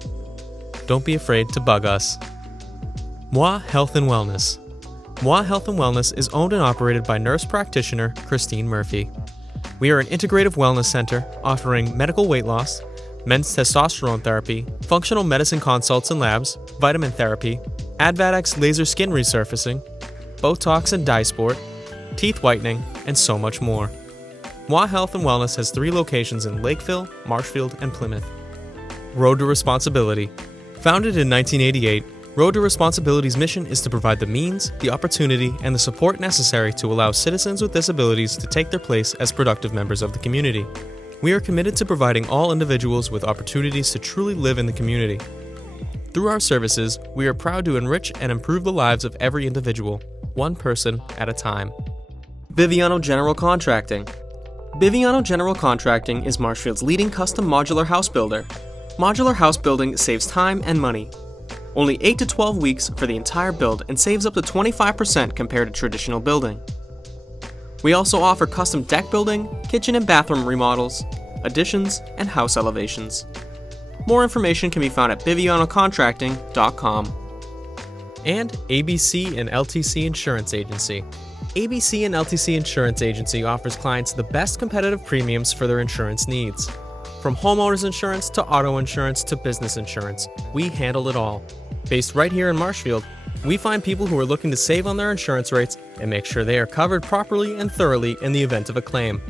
Don't be afraid to bug us. Moi Health and Wellness. Moi Health and Wellness is owned and operated by nurse practitioner Christine Murphy. We are an integrative wellness center offering medical weight loss, men's testosterone therapy, functional medicine consults and labs, vitamin therapy, Advadex laser skin resurfacing, Botox and dye sport, teeth whitening, and so much more. Moi Health and Wellness has 3 locations in Lakeville, Marshfield, and Plymouth. Road to Responsibility. Founded in 1988, Road to Responsibility's mission is to provide the means, the opportunity, and the support necessary to allow citizens with disabilities to take their place as productive members of the community. We are committed to providing all individuals with opportunities to truly live in the community. Through our services, we are proud to enrich and improve the lives of every individual, one person at a time. Biviano General Contracting. Biviano General Contracting is Marshfield's leading custom modular house builder. Modular house building saves time and money. Only 8 to 12 weeks for the entire build and saves up to 25% compared to traditional building. We also offer custom deck building, kitchen and bathroom remodels, additions, and house elevations. More information can be found at bivianocontracting.com. And ABC and LTC Insurance Agency. ABC and LTC Insurance Agency offers clients the best competitive premiums for their insurance needs. From homeowners insurance to auto insurance to business insurance, we handle it all. Based right here in Marshfield, we find people who are looking to save on their insurance rates and make sure they are covered properly and thoroughly in the event of a claim.